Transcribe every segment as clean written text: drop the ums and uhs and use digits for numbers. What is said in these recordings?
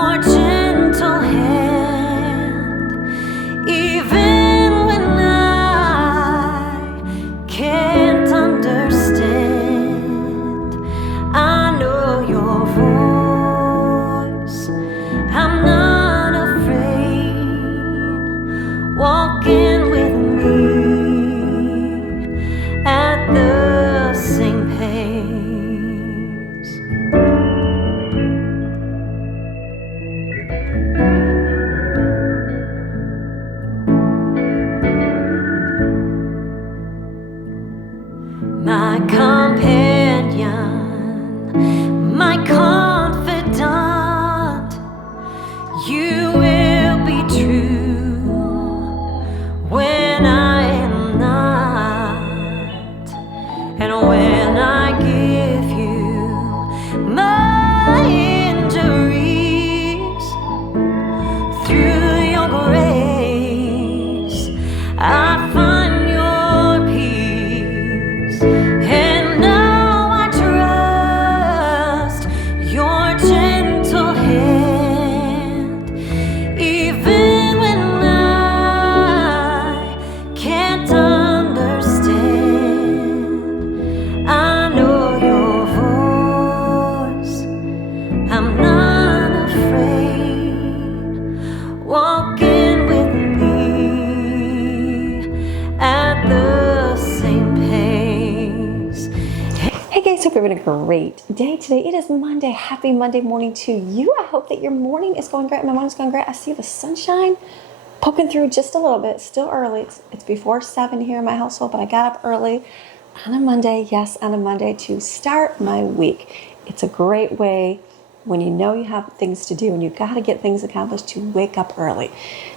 your gentle hand, even when I can't understand. I know your voice, I'm not afraid. Walking with me at the same pace. My companion, my confidant, you will be true when I am not, and when I give you my injuries, through your grace I find your peace. And now I trust your gentle hand, even when I can't understand. I know your voice, I'm not afraid. Walking with me at the same pace. Hey guys, hope you're having a great day today. It is Monday. Happy Monday morning to you. I hope that your morning is going great. My morning's going great. I see the sunshine poking through just a little bit. Still early. It's before 7 here in my household, but I got up early on a Monday. Yes, on a Monday to start my week. It's a great way when you know you have things to do and you've got to get things accomplished to wake up early.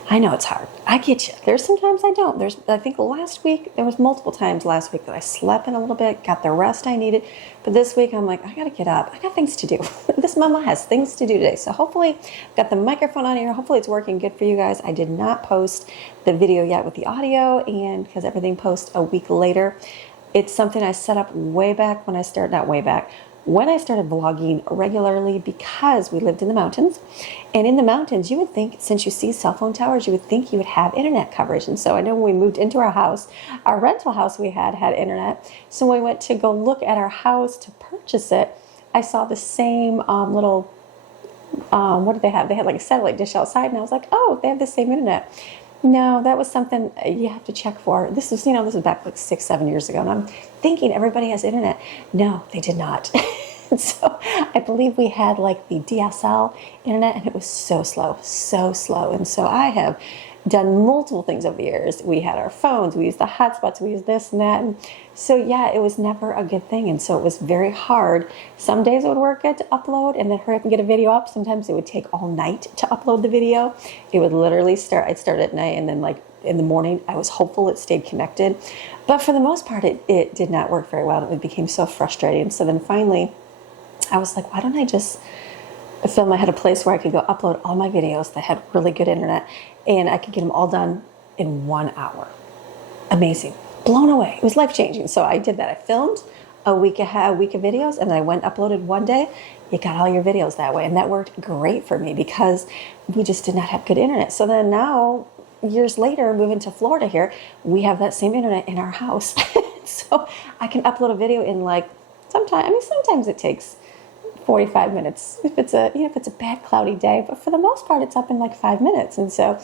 I know it's hard. I get you. There's sometimes I don't. I think last week, there was multiple times last week that I slept in a little bit, got the rest I needed. But this week I'm like, I got to get up. I got things to do. This mama has things to do today. So hopefully, I've got the microphone on here. Hopefully it's working good for you guys. I did not post the video yet with the audio, and because everything posts a week later. It's something I set up way back when I started, not way back, when I started vlogging regularly, because we lived in the mountains. And in the mountains, you would think, since you see cell phone towers, you would think you would have internet coverage. And so I know when we moved into our house, our rental house we had internet. So when we went to go look at our house to purchase it, I saw the same little, what did they have? They had like a satellite dish outside, and I was like, oh, they have the same internet. No, that was something you have to check for. This was back like 6-7 years ago, and I'm thinking everybody has internet. No, they did not. So I believe we had like the DSL internet, and it was so slow. And so I have done multiple things over the years. We had our phones, we used the hotspots, we used this and that. And so yeah, it was never a good thing. And so it was very hard. Some days it would work good to upload and then hurry up and get a video up. Sometimes it would take all night to upload the video. It would literally I'd start at night, and then like in the morning, I was hopeful it stayed connected. But for the most part, it did not work very well. It became so frustrating. So then finally, I was like, why don't I just film? I had a place where I could go upload all my videos that had really good internet, and I could get them all done in 1 hour. Amazing. Blown away. It was life-changing. So I did that. I filmed a week of videos, and then I went uploaded one day. You got all your videos that way, and that worked great for me because we just did not have good internet. So then now, years later, moving to Florida here, we have that same internet in our house. So I can upload a video in like sometimes it takes 45 minutes if it's a bad cloudy day, but for the most part it's up in like 5 minutes. And so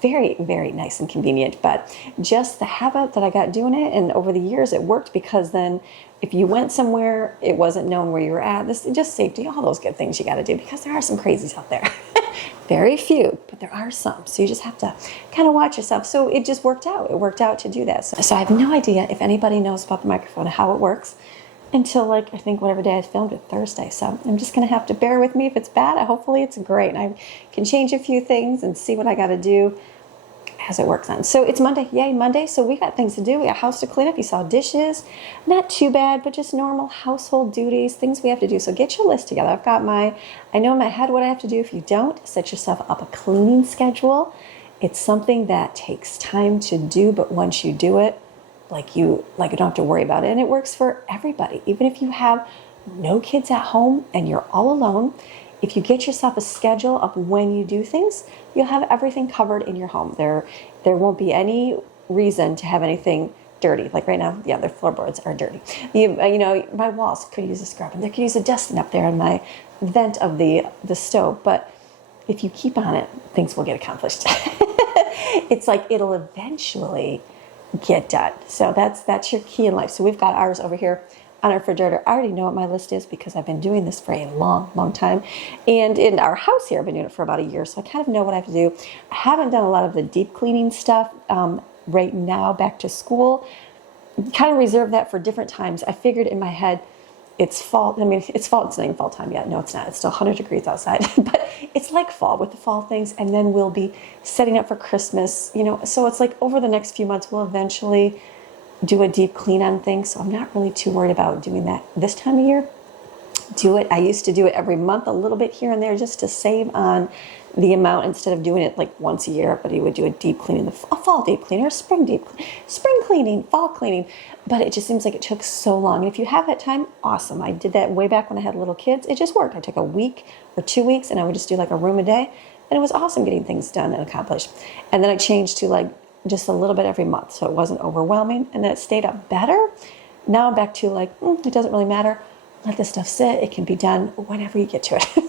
very, very nice and convenient. But just the habit that I got doing it, and over the years it worked, because then if you went somewhere, it wasn't known where you were at. Just safety, all those good things you got to do, because there are some crazies out there. Very few, but there are some. So you just have to kind of watch yourself. So it just worked out. It worked out to do that. So I have no idea if anybody knows about the microphone, how it works, until like, I think whatever day I filmed it, Thursday. So I'm just going to have to bear with me if it's bad. Hopefully it's great, and I can change a few things and see what I got to do as it works on. So it's Monday. Yay, Monday. So we got things to do. We got house to clean up. You saw dishes. Not too bad, but just normal household duties, things we have to do. So get your list together. I know in my head what I have to do. If you don't, set yourself up a cleaning schedule. It's something that takes time to do, but once you do it, you don't have to worry about it. And it works for everybody. Even if you have no kids at home and you're all alone, if you get yourself a schedule of when you do things, you'll have everything covered in your home. There won't be any reason to have anything dirty. Like right now, yeah, the floorboards are dirty. You know, my walls could use a scrub, and they could use a dusting up there in my vent of the stove. But if you keep on it, things will get accomplished. It's like it'll eventually get done. So that's your key in life. So we've got ours over here on our refrigerator. I already know what my list is because I've been doing this for a long time. And in our house here, I've been doing it for about a year. So I kind of know what I have to do. I haven't done a lot of the deep cleaning stuff right now, back to school. Kind of reserve that for different times. I figured in my head, it's fall. I mean, it's fall. It's not even fall time yet. No, it's not. It's still 100 degrees outside. But it's like fall with the fall things. And then we'll be setting up for Christmas, you know. So it's like over the next few months, we'll eventually do a deep clean on things. So I'm not really too worried about doing that this time of year. Do it. I used to do it every month, a little bit here and there, just to save on the amount instead of doing it like once a year. Everybody would do a deep cleaning, a fall deep cleaning, or spring cleaning, fall cleaning. But it just seems like it took so long. And if you have that time, awesome. I did that way back when I had little kids. It just worked. I took a week or 2 weeks, and I would just do like a room a day, and it was awesome getting things done and accomplished. And then I changed to like just a little bit every month, so it wasn't overwhelming, and then it stayed up better. Now I'm back to like, it doesn't really matter. Let this stuff sit. It can be done whenever you get to it.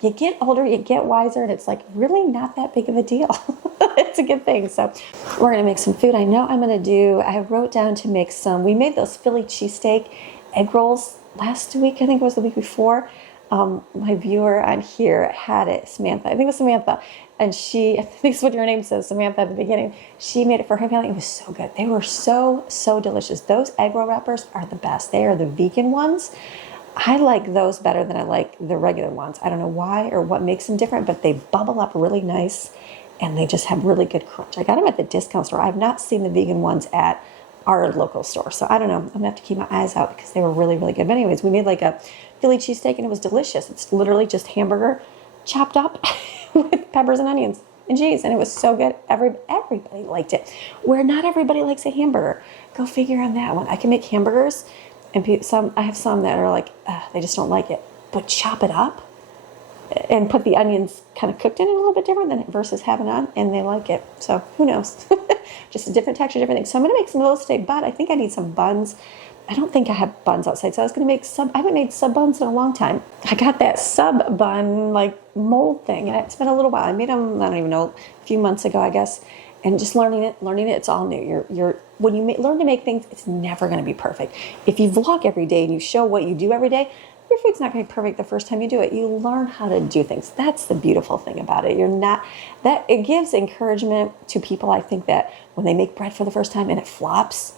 You get older, you get wiser, and it's like really not that big of a deal. It's a good thing. So we're going to make some food. I know I'm going to do, I wrote down to make some, we made those Philly cheesesteak egg rolls last week. I think it was the week before. My viewer on here had it, Samantha. I think it was Samantha. And she, I think it's what your name says, Samantha, at the beginning. She made it for her family. It was so good. They were so delicious. Those egg roll wrappers are the best. They are the vegan ones. I like those better than I like the regular ones. I don't know why or what makes them different, but they bubble up really nice, and they just have really good crunch. I got them at the discount store. I've not seen the vegan ones at our local store. So I don't know. I'm going to have to keep my eyes out because they were really good. But anyways, we made like a Philly cheesesteak, and it was delicious. It's literally just hamburger chopped up with peppers and onions and cheese, and it was so good. Everybody liked it. Where not everybody likes a hamburger. Go figure on that one. I can make hamburgers, and I have some that are like, they just don't like it. But chop it up and put the onions kind of cooked in it a little bit different than versus having on, and they like it. So who knows? Just a different texture, different thing. So I'm going to make some of those today, but I think I need some buns. I don't think I have buns outside, so I was going to make I haven't made sub buns in a long time. I got that sub bun like mold thing, and it's been a little while. I made them, I don't even know, a few months ago, I guess. And just learning it, it's all new. When you learn to make things, it's never going to be perfect. If you vlog every day and you show what you do every day, your food's not going to be perfect the first time you do it. You learn how to do things. That's the beautiful thing about it. It gives encouragement to people, I think, that when they make bread for the first time and it flops,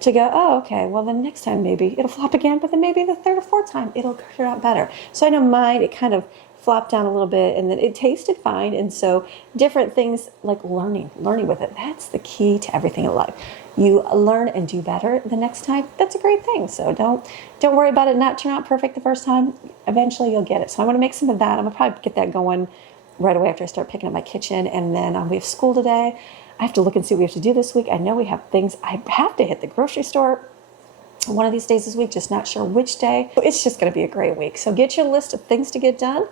to go, oh, okay, well, the next time maybe it'll flop again, but then maybe the third or fourth time it'll turn out better. So I know mine, it kind of flopped down a little bit, and then it tasted fine. And so different things like learning with it. That's the key to everything in life. You learn and do better the next time. That's a great thing. So don't worry about it not turning out perfect the first time. Eventually you'll get it. So I'm going to make some of that. I'm going to probably get that going right away after I start picking up my kitchen. And then we have school today. I have to look and see what we have to do this week. I know we have things. I have to hit the grocery store one of these days this week, just not sure which day. It's just going to be a great week. So get your list of things to get done.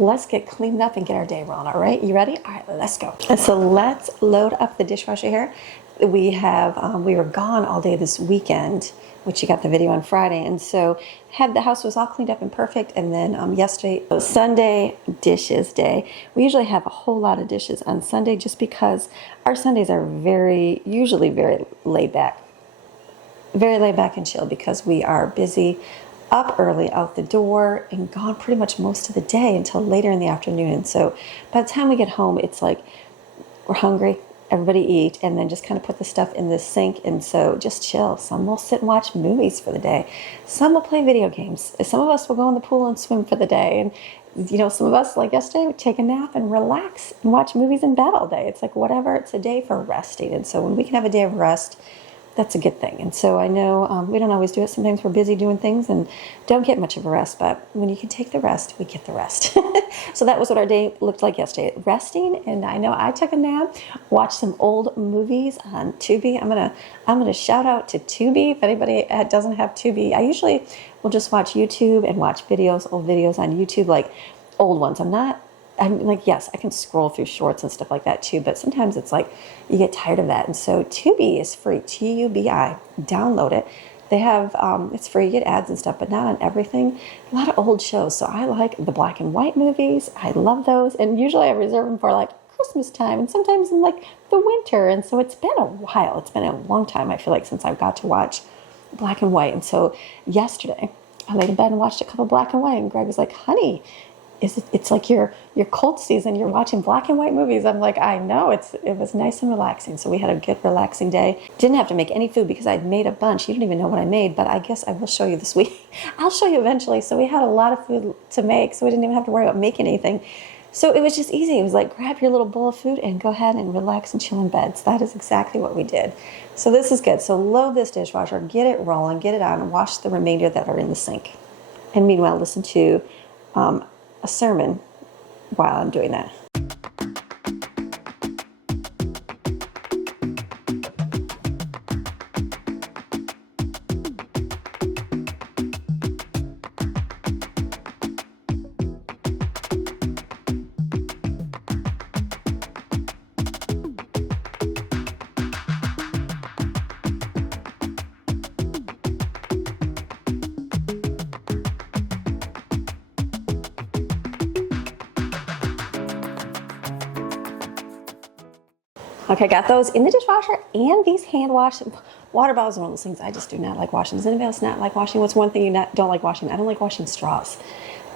Let's get cleaned up and get our day rolling. All right, you ready? All right, let's go. So let's load up the dishwasher here. We were gone all day this weekend, which you got the video on Friday, and so the house was all cleaned up and perfect. And then yesterday was Sunday dishes day. We usually have a whole lot of dishes on Sunday just because our Sundays are usually very laid back and chill because we are busy, up early, out the door, and gone pretty much most of the day until later in the afternoon. And so by the time we get home, it's like we're hungry, everybody eat, and then just kind of put the stuff in the sink. And so just chill. Some will sit and watch movies for the day. Some will play video games. Some of us will go in the pool and swim for the day. And some of us, like yesterday, would take a nap and relax and watch movies in bed all day. It's like whatever. It's a day for resting. And so when we can have a day of rest, that's a good thing. And so I know we don't always do it. Sometimes we're busy doing things and don't get much of a rest. But when you can take the rest, we get the rest. So that was what our day looked like yesterday. Resting. And I know I took a nap, watched some old movies on Tubi. I'm gonna shout out to Tubi. If anybody doesn't have Tubi, I usually will just watch YouTube and watch old videos on YouTube, like old ones. I'm like, yes, I can scroll through shorts and stuff like that too, but sometimes it's like you get tired of that. And so Tubi is free, Tubi. Download it. They have, it's free, you get ads and stuff, but not on everything. A lot of old shows. So I like the black and white movies. I love those. And usually I reserve them for like Christmas time and sometimes in like the winter. And so it's been a while. It's been a long time, I feel like, since I've got to watch black and white. And so yesterday I laid in bed and watched a couple black and white, and Greg was like, honey, it's like your cold season, you're watching black and white movies. I'm like, I know, it was nice and relaxing. So we had a good relaxing day. Didn't have to make any food because I'd made a bunch. You don't even know what I made, but I guess I will show you this week. I'll show you eventually. So we had a lot of food to make, so we didn't even have to worry about making anything. So it was just easy. It was like, grab your little bowl of food and go ahead and relax and chill in bed. So that is exactly what we did. So this is good. So load this dishwasher, get it rolling, get it on, and wash the remainder that are in the sink. And meanwhile, listen to a sermon while I'm doing that. Okay, got those in the dishwasher, and these hand wash water bottles are one of those things I just do not like washing. Does anybody else not like washing? What's one thing you don't like washing? I don't like washing straws.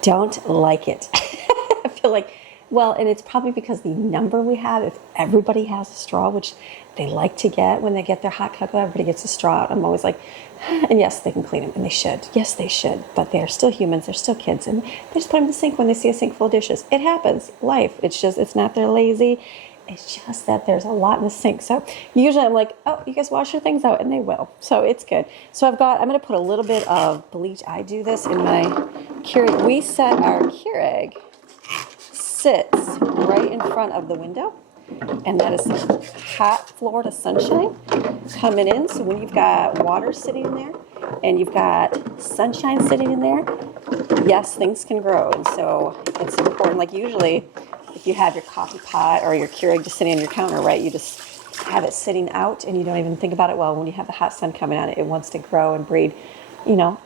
Don't like it. I feel like, well, and it's probably because the number we have, if everybody has a straw, which they like to get when they get their hot cocoa, everybody gets a straw out. I'm always like, and yes, they can clean them, and they should. Yes, they should, but they're still humans. They're still kids, and they just put them in the sink when they see a sink full of dishes. It happens. Life. It's not they're lazy. It's just that there's a lot in the sink. So usually I'm like, oh, you guys wash your things out, and they will. So it's good. So I'm going to put a little bit of bleach. I do this in my Keurig. We set our Keurig sits right in front of the window, and that is hot Florida sunshine coming in. So when you've got water sitting in there and you've got sunshine sitting in there, yes, things can grow. And so it's important. Like usually, if you have your coffee pot or your Keurig just sitting on your counter, right, you just have it sitting out and you don't even think about it. Well, when you have the hot sun coming on it, it wants to grow and breed, oh,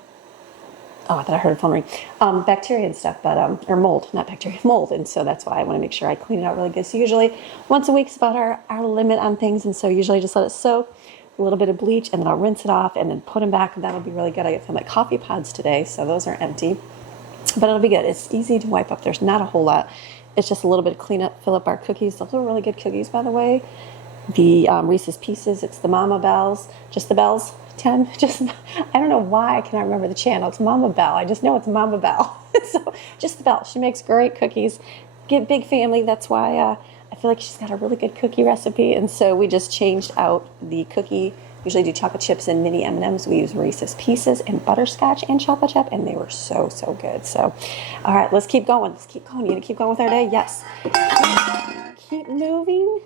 I thought I heard a phone ring, bacteria and stuff, but, or mold, not bacteria, mold. And so that's why I want to make sure I clean it out really good. So usually once a week is about our limit on things. And so usually I just let it soak, a little bit of bleach, and then I'll rinse it off and then put them back. And that'll be really good. I get some like coffee pods today, so those are empty, but it'll be good. It's easy to wipe up. There's not a whole lot. It's just a little bit of cleanup, fill up our cookies. Those are really good cookies, by the way. The Reese's Pieces, it's the Mama Bells, just the Bells, 10. Just, I don't know why I cannot remember the channel. It's Mama Bell. I just know it's Mama Bell. So just the Bell. She makes great cookies. Get big family. That's why I feel like she's got a really good cookie recipe. And so we just changed out the cookie. Usually do chocolate chips and mini M&Ms. We use Reese's Pieces and butterscotch and chocolate chip, and they were so, so good. So, all right, let's keep going. Let's keep going. You gonna keep going with our day? Yes. Keep moving.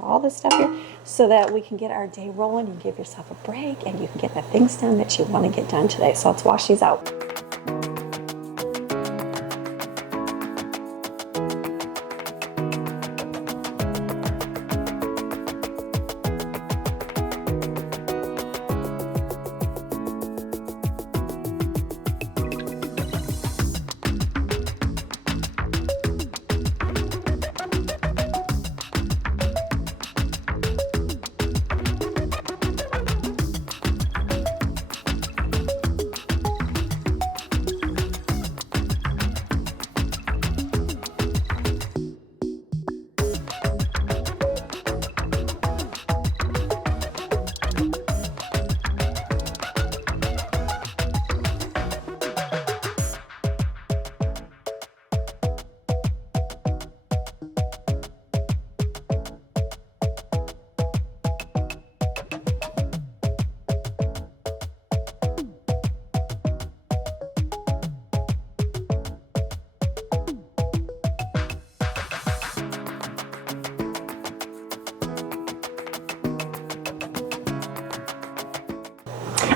All this stuff here so that we can get our day rolling. You give yourself a break and you can get the things done that you want to get done today. So let's wash these out.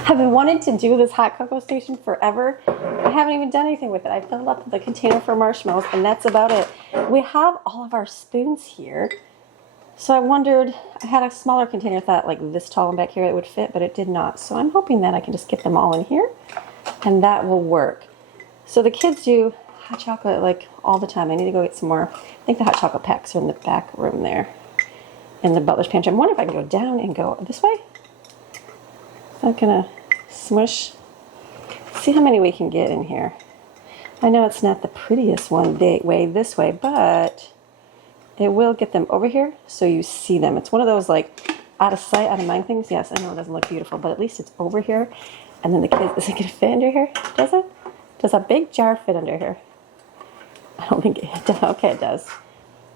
I've been wanting to do this hot cocoa station forever. I haven't even done anything with it. I filled up the container for marshmallows, and that's about it. We have all of our spoons here. So I wondered, I had a smaller container, thought like this tall and back here it would fit, but it did not. So I'm hoping that I can just get them all in here, and that will work. So the kids do hot chocolate like all the time. I need to go get some more. I think the hot chocolate packs are in the back room there in the butler's pantry. I wonder if I can go down and go this way. I'm gonna smush. See how many we can get in here. I know it's not the prettiest way this way, but it will get them over here so you see them. It's one of those like out of sight, out of mind things. Yes, I know it doesn't look beautiful, but at least it's over here. And then the kids, is it gonna fit under here? Does it? Does a big jar fit under here? I don't think it does. Okay, it does.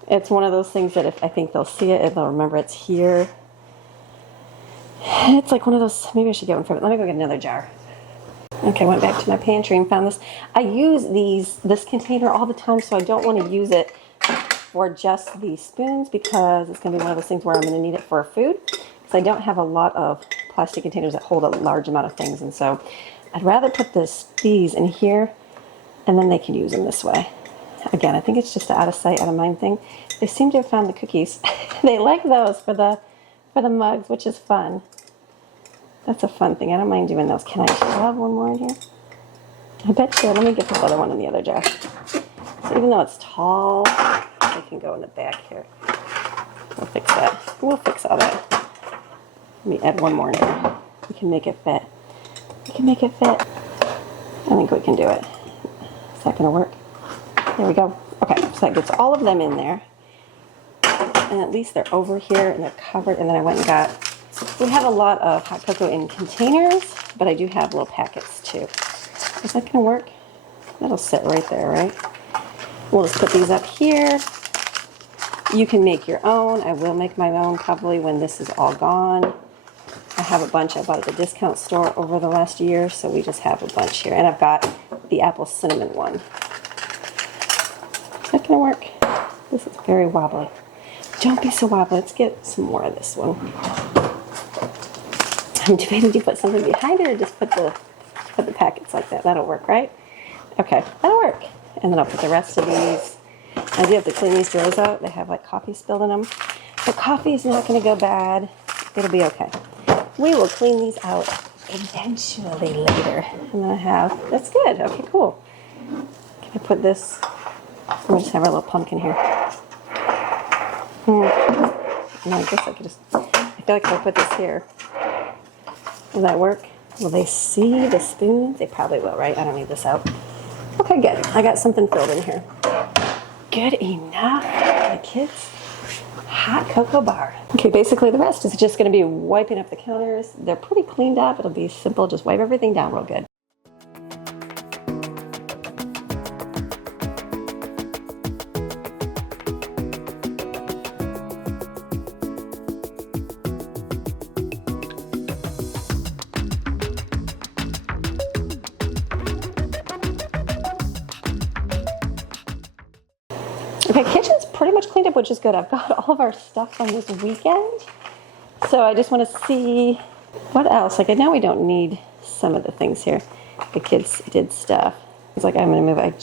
It's one of those things that if I think they'll see it, they'll remember it's here. It's like one of those, maybe I should get one from it. Let me go get another jar. Okay, went back to my pantry and found this. I use this container all the time, so I don't want to use it for just these spoons because it's going to be one of those things where I'm going to need it for food. Because I don't have a lot of plastic containers that hold a large amount of things, and so I'd rather put these in here, and then they can use them this way. Again, I think it's just an out of sight, out of mind thing. They seem to have found the cookies. They like those for the mugs, which is fun. That's a fun thing. I don't mind doing those. Can I shove one more in here? I bet you. Let me get this other one in the other jar. So even though it's tall, it can go in the back here. We'll fix that. We'll fix all that. Let me add one more in here. We can make it fit. We can make it fit. I think we can do it. Is that going to work? There we go. Okay, so that gets all of them in there. And at least they're over here and they're covered. And then I went and got, we have a lot of hot cocoa in containers, but I do have little packets too. Is that gonna work? That'll sit right there, right? We'll just put these up here. You can make your own. I will make my own probably when this is all gone. I have a bunch I bought at the discount store over the last year, so we just have a bunch here. And I've got the apple cinnamon one. Is that gonna work? This is very wobbly. Don't be so wobbly. Let's get some more of this one. I'm debating to put something behind it or just put the packets like that. That'll work, right? Okay, that'll work. And then I'll put the rest of these. I do have to clean these drawers out. They have like coffee spilled in them. But coffee is not going to go bad. It'll be okay. We will clean these out eventually later. And then I have, that's good. Okay, cool. Can I put this? We'll just have our little pumpkin here. No, I guess I could just, I feel like if I put this here, will that work? Will they see the spoons? They probably will, right? I don't need this out. Okay, good. I got something filled in here. Good enough. The kids' hot cocoa bar. Okay, basically the rest is just going to be wiping up the counters. They're pretty cleaned up. It'll be simple. Just wipe everything down real good. Okay, kitchen's pretty much cleaned up, which is good. I've got all of our stuff from this weekend. So I just want to see what else. Like, now we don't need some of the things here. The kids did stuff. It's like, I'm going to move.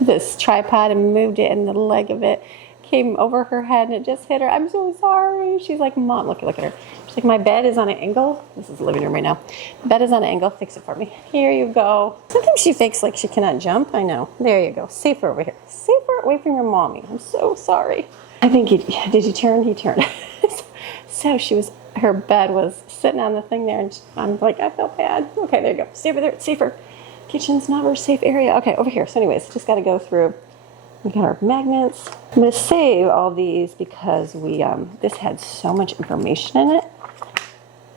This tripod and moved it, and the leg of it came over her head, and it just hit her. I'm so sorry. She's like, Mom, look at her. She's like, my bed is on an angle. This is the living room right now. The bed is on an angle. Fix it for me. Here you go. Sometimes she fakes like she cannot jump. I know. There you go. Safer over here. Safer away from your mommy. I'm so sorry. I think did you turn? He turned. So her bed was sitting on the thing there, and I'm like, I felt bad. Okay, there you go. Stay over there. It's safer. Kitchen's not our safe area. Okay, over here. So anyways, just got to go through. We got our magnets. I'm going to save all these because this had so much information in it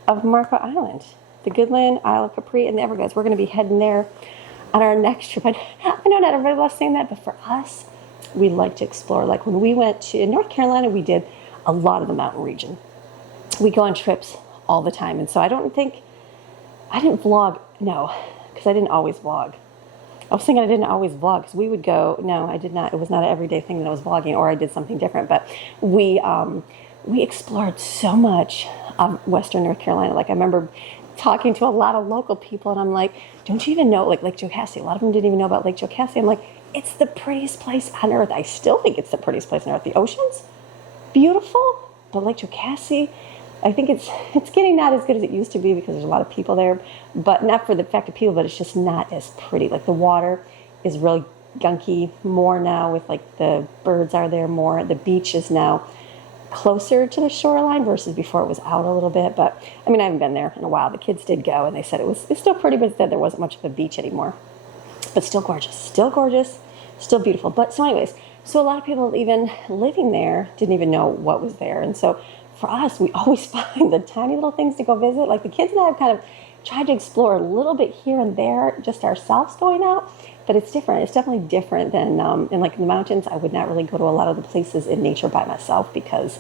of Marco Island, the Goodland, Isle of Capri, and the Everglades. We're going to be heading there on our next trip. I know not everybody loves saying that, but for us, we like to explore. Like when we went to in North Carolina, we did a lot of the mountain region. We go on trips all the time, and so I didn't vlog, no, because I didn't always vlog. I was thinking I didn't always vlog because we would go. No, I did not. It was not an everyday thing that I was vlogging, or I did something different. But we explored so much of Western North Carolina. Like I remember talking to a lot of local people, and I'm like, don't you even know, like Lake Jocassee? A lot of them didn't even know about Lake Jocassee. I'm like, it's the prettiest place on earth. I still think it's the prettiest place on earth. The ocean's beautiful, but Lake Jocassee, I think it's getting not as good as it used to be because there's a lot of people there, but not for the fact of people, but it's just not as pretty. Like the water is really gunky more now with like the birds are there more. The beach is now closer to the shoreline versus before it was out a little bit. But I mean, I haven't been there in a while. The kids did go and they said it's still pretty, but there wasn't much of a beach anymore. But still gorgeous, still beautiful. But so anyways, so a lot of people even living there didn't even know what was there. And so for us, we always find the tiny little things to go visit. Like the kids and I have kind of tried to explore a little bit here and there, just ourselves going out. But it's different. It's definitely different than in like in the mountains. I would not really go to a lot of the places in nature by myself because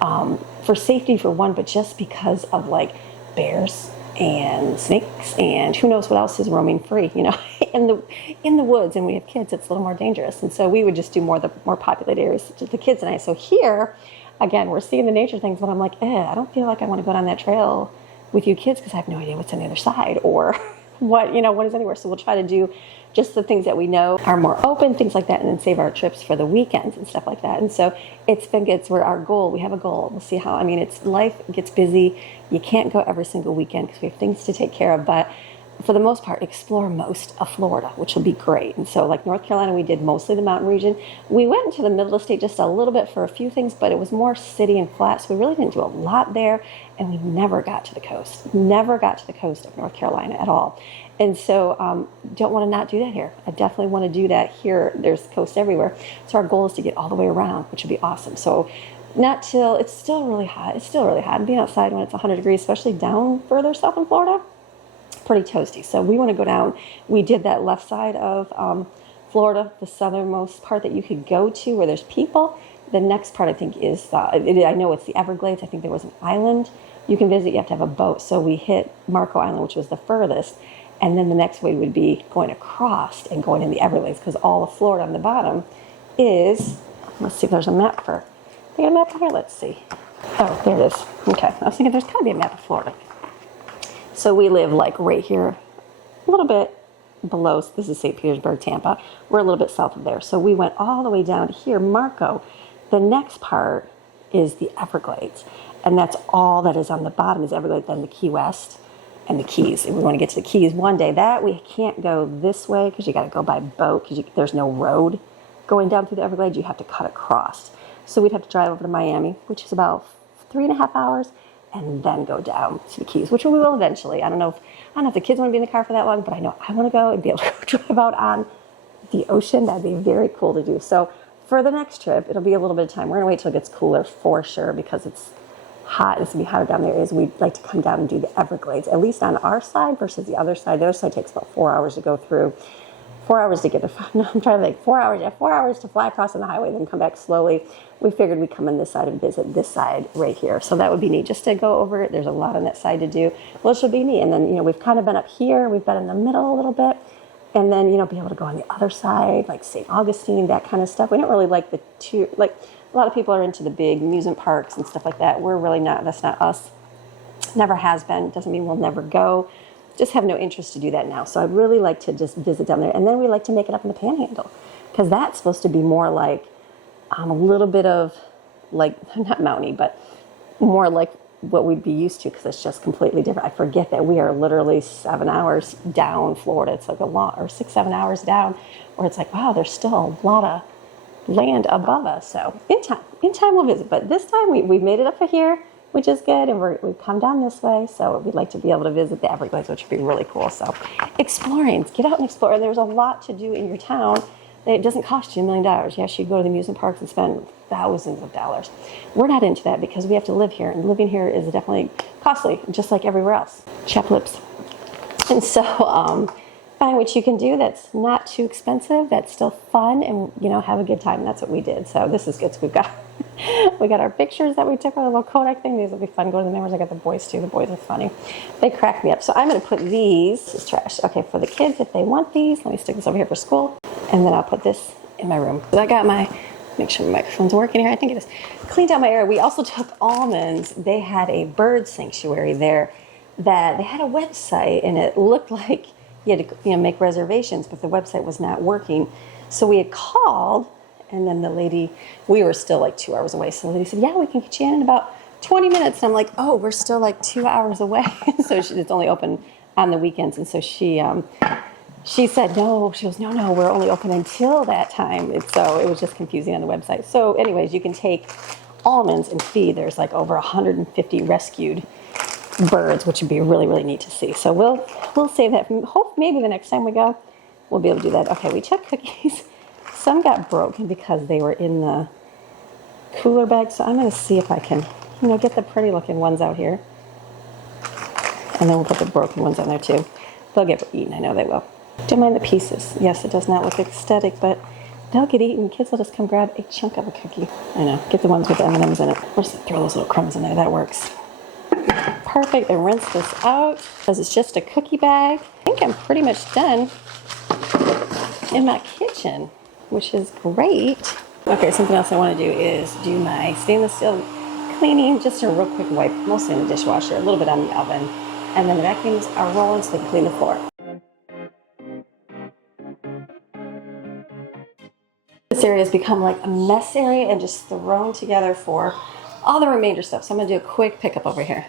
for safety for one, but just because of like bears and snakes and who knows what else is roaming free, you know, in the woods. And we have kids, it's a little more dangerous. And so we would just do the more populated areas, just the kids and I. So here, again, we're seeing the nature things, but I'm like, I don't feel like I want to go down that trail with you kids because I have no idea what's on the other side or what is anywhere. So we'll try to do just the things that we know are more open, things like that, and then save our trips for the weekends and stuff like that. And so it's been good. It's our goal. We have a goal. We'll see how, life gets busy. You can't go every single weekend because we have things to take care of, but for the most part, explore most of Florida, which will be great. And so like North Carolina, we did mostly the mountain region. We went into the middle of the state just a little bit for a few things, but it was more city and flat. So we really didn't do a lot there. And we never got to the coast of North Carolina at all. And so don't want to not do that here. I definitely want to do that here. There's coast everywhere. So our goal is to get all the way around, which would be awesome. So not till it's still really hot. It's still really hot. And being outside when it's 100 degrees, especially down further south in Florida, pretty toasty. So we want to go down. We did that left side of Florida, the southernmost part that you could go to where there's people. The next part, I think, is, I know it's the Everglades. I think there was an island you can visit. You have to have a boat. So we hit Marco Island, which was the furthest. And then the next way would be going across and going in the Everglades because all of Florida on the bottom is, let's see if there's a map for, they got a map for here? Let's see. Oh, there it is. Okay. I was thinking there's got to be a map of Florida. So we live like right here, a little bit below, this is St. Petersburg, Tampa. We're a little bit south of there. So we went all the way down to here, Marco. The next part is the Everglades. And that's all that is on the bottom is Everglades, then the Key West and the Keys. If we want to get to the Keys one day, that we can't go this way because you got to go by boat because there's no road going down through the Everglades. You have to cut across. So we'd have to drive over to Miami, which is about 3.5 hours. And then go down to the Keys, which we will eventually. I don't know if the kids want to be in the car for that long, but I know I want to go and be able to drive out on the ocean. That'd be very cool to do. So for the next trip, it'll be a little bit of time. We're going to wait till it gets cooler for sure because it's hot. It's going to be hotter down there. We'd like to come down and do the Everglades, at least on our side versus the other side. The other side takes about 4 hours to go through. 4 hours to get to, no, I'm trying to think, 4 hours. Yeah, 4 hours to fly across on the highway, then come back slowly. We figured we'd come on this side and visit this side right here. So that would be neat just to go over it. There's a lot on that side to do. Well, it should be neat. And then, we've kind of been up here. We've been in the middle a little bit. And then, be able to go on the other side, like St. Augustine, that kind of stuff. We don't really like a lot of people are into the big amusement parks and stuff like that. We're really not. That's not us. Never has been. Doesn't mean we'll never go. Just have no interest to do that now. So I'd really like to just visit down there. And then we like to make it up in the Panhandle because that's supposed to be more like a little bit of like, not mountainy, but more like what we'd be used to because it's just completely different. I forget that we are literally 7 hours down Florida. It's like or 6-7 hours down where it's like, wow, there's still a lot of land above us. So in time we'll visit. But this time we've made it up for here, which is good, and we've come down this way, so we'd like to be able to visit the Everglades, which would be really cool. So exploring, get out and explore. There's a lot to do in your town. It doesn't cost you $1 million. Yes, you go to the amusement parks and spend thousands of dollars. We're not into that because we have to live here, and living here is definitely costly, just like everywhere else. Chap lips. And so find what you can do that's not too expensive, that's still fun, and have a good time. And that's what we did. So this is good. So we got our pictures that we took on a little Kodak thing. These will be fun. Go to the memories. I got the boys too. The boys are funny. They crack me up. So I'm going to put these. This is trash. Okay, for the kids, if they want these, let me stick this over here for school, and then I'll put this in my room. So I got make sure my microphone's working here. I think it is. Cleaned out my area. We also took almonds. They had a bird sanctuary there that they had a website and it looked like you had to, make reservations, but the website was not working. So we had called, and then the lady, we were still like 2 hours away. So the lady said, yeah, we can get you in about 20 minutes. And I'm like, oh, we're still like 2 hours away. So it's only open on the weekends. And so she said, no, she goes, no, we're only open until that time. So it was just confusing on the website. So anyways, you can take almonds and feed. There's like over 150 rescued birds, which would be really, really neat to see. So we'll save that. Hope maybe the next time we go, we'll be able to do that. Okay, we checked cookies. Some got broken because they were in the cooler bag. So I'm going to see if I can, get the pretty looking ones out here. And then we'll put the broken ones on there too. They'll get eaten. I know they will. Don't mind the pieces. Yes, it does not look aesthetic, but they'll get eaten. Kids will just come grab a chunk of a cookie. I know. Get the ones with the M&Ms in it. Or just throw those little crumbs in there. That works. Perfect. And rinse this out because it's just a cookie bag. I think I'm pretty much done in my kitchen, which is great. Okay, something else I want to do is do my stainless steel cleaning. Just a real quick wipe, mostly in the dishwasher, a little bit on the oven. And then the vacuums are rolling so they can clean the floor. This area has become like a mess area and just thrown together for all the remainder stuff. So I'm going to do a quick pickup over here.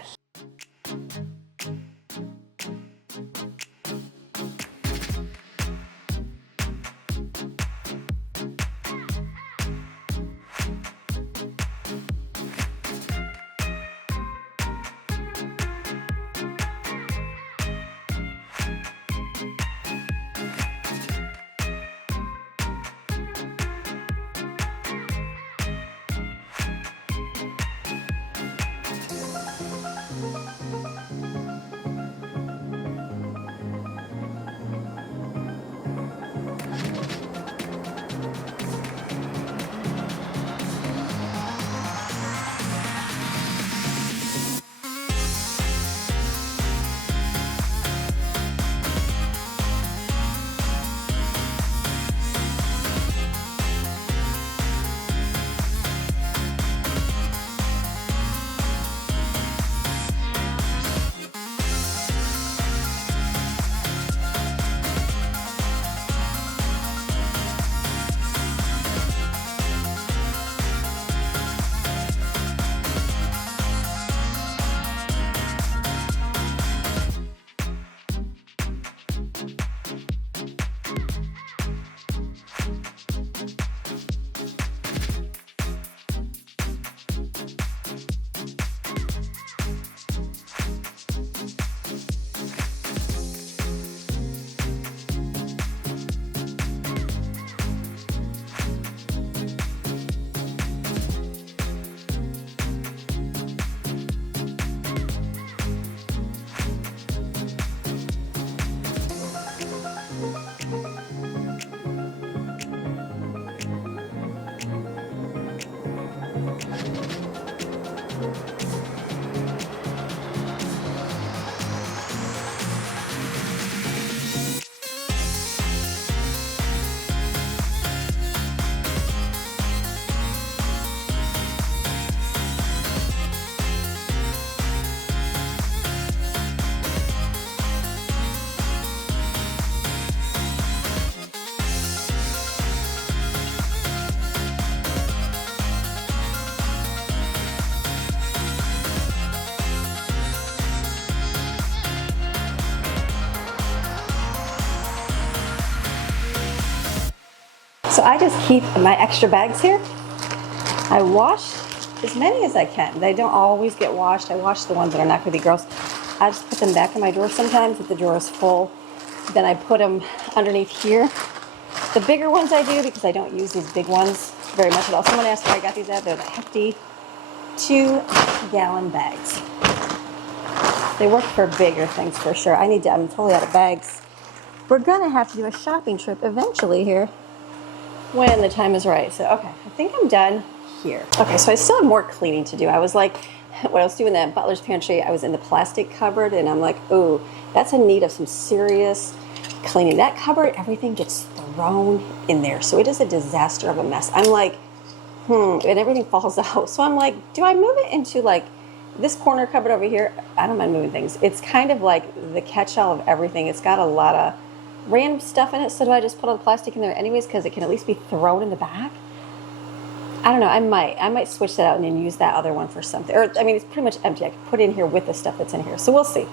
So I just keep my extra bags here. I wash as many as I can. They don't always get washed. I wash the ones that are not going to be gross. I just put them back in my drawer sometimes if the drawer is full. Then I put them underneath here. The bigger ones I do because I don't use these big ones very much at all. Someone asked where I got these at. They're the hefty 2-gallon bags. They work for bigger things for sure. I'm totally out of bags. We're going to have to do a shopping trip eventually here when the time is right. So, okay, I think I'm done here. Okay, so I still have more cleaning to do. I was like, when I was doing that butler's pantry, I was in the plastic cupboard and I'm like, ooh, that's in need of some serious cleaning. That cupboard, everything gets thrown in there. So it is a disaster of a mess. I'm like, and everything falls out. So I'm like, do I move it into like This corner cupboard over here, I don't mind moving things. It's kind of like the catch-all of everything. It's got a lot of random stuff in it. So do I just put all the plastic in there anyways because it can at least be thrown in the back? I don't know. I might switch that out and then use that other one for something. Or I mean, it's pretty much empty. I could put it in here with the stuff that's in here. So we'll see.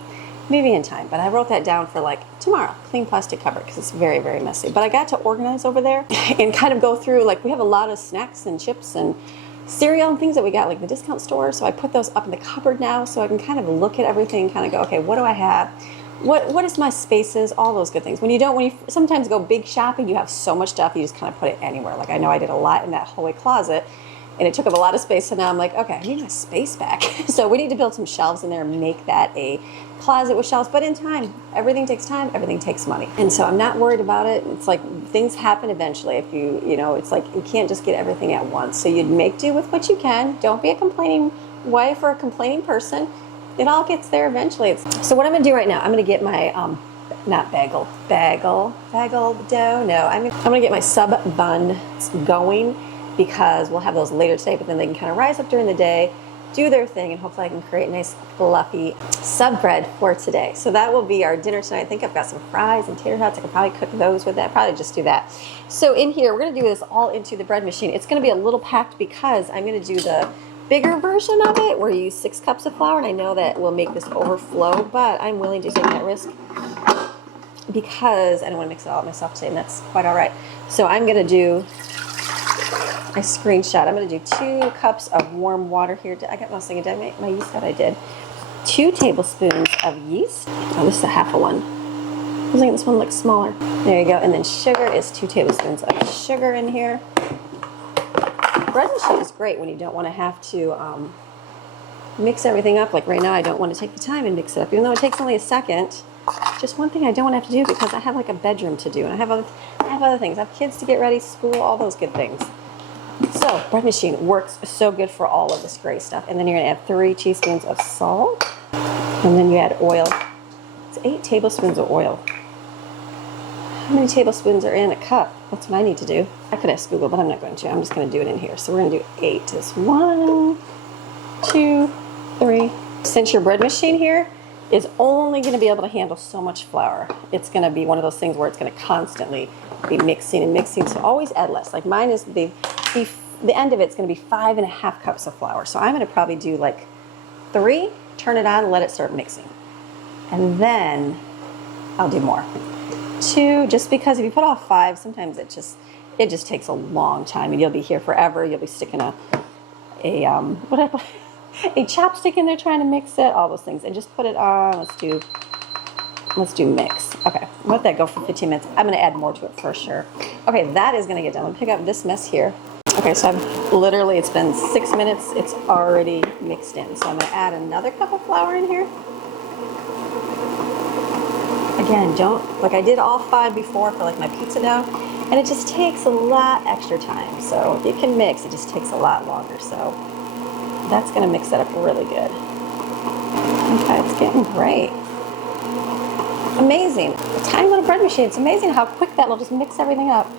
Maybe in time. But I wrote that down for like tomorrow. Clean plastic cupboard because it's very, very messy. But I got to organize over there and kind of go through, like we have a lot of snacks and chips and cereal and things that we got like the discount store. So I put those up in the cupboard now so I can kind of look at everything, kind of go, okay, what do I have? What is my spaces? All those good things. When you sometimes go big shopping, you have so much stuff, you just kind of put it anywhere. Like I know I did a lot in that hallway closet and it took up a lot of space. So now I'm like, okay, I need my space back. So we need to build some shelves in there and make that a closet with shelves. But in time, everything takes time, everything takes money. And so I'm not worried about it. It's like things happen eventually. If you know, it's like you can't just get everything at once. So you'd make do with what you can. Don't be a complaining wife or a complaining person. It all gets there eventually. So what I'm gonna do right now, I'm gonna get my, not bagel dough. No, I'm gonna get my sub buns going because we'll have those later today, but then they can kind of rise up during the day, do their thing, and hopefully I can create a nice fluffy sub bread for today. So that will be our dinner tonight. I think I've got some fries and tater tots. I could probably cook those with that, probably just do that. So in here, we're gonna do this all into the bread machine. It's gonna be a little packed because I'm gonna do the bigger version of it where you use 6 cups of flour, and I know that will make this overflow, but I'm willing to take that risk because I don't want to mix it all myself today, and that's quite all right. So I'm going to do a screenshot. I'm going to do 2 cups of warm water here. I got nothing. Did I make my yeast out? I did. 2 tablespoons of yeast. Oh, this is a half a one. I was thinking this one looks smaller. There you go. And then sugar is 2 tablespoons of sugar in here. Bread machine is great when you don't want to have to mix everything up. Like right now, I don't want to take the time and mix it up, even though it takes only a second. Just one thing I don't want to have to do because I have like a bedroom to do, and I have other things. I have kids to get ready, school, all those good things. So bread machine works so good for all of this great stuff. And then you're going to add 3 teaspoons of salt, and then you add oil. It's 8 tablespoons of oil. How many tablespoons are in a cup? That's what I need to do. I could ask Google, but I'm not going to. I'm just going to do it in here. So we're going to do 8. It's 1, 2, 3. Since your bread machine here is only going to be able to handle so much flour, it's going to be one of those things where it's going to constantly be mixing and mixing. So always add less. Like mine is the end of it's going to be 5.5 cups of flour. So I'm going to probably do like 3, turn it on, let it start mixing. And then I'll do more. 2, just because if you put off 5, sometimes it just takes a long time, and you'll be here forever. You'll be sticking a chopstick in there trying to mix it, all those things, and just put it on. Let's do mix. Okay, let that go for 15 minutes. I'm going to add more to it for sure. Okay, that is going to get done. I'm going to pick up this mess here. Okay, so it's been 6 minutes. It's already mixed in. So I'm going to add another cup of flour in here. Again, I did all 5 before for like my pizza dough, and it just takes a lot extra time. So you can mix, it just takes a lot longer. So that's going to mix that up really good. Okay, it's getting great. Amazing. A tiny little bread machine. It's amazing how quick that will just mix everything up.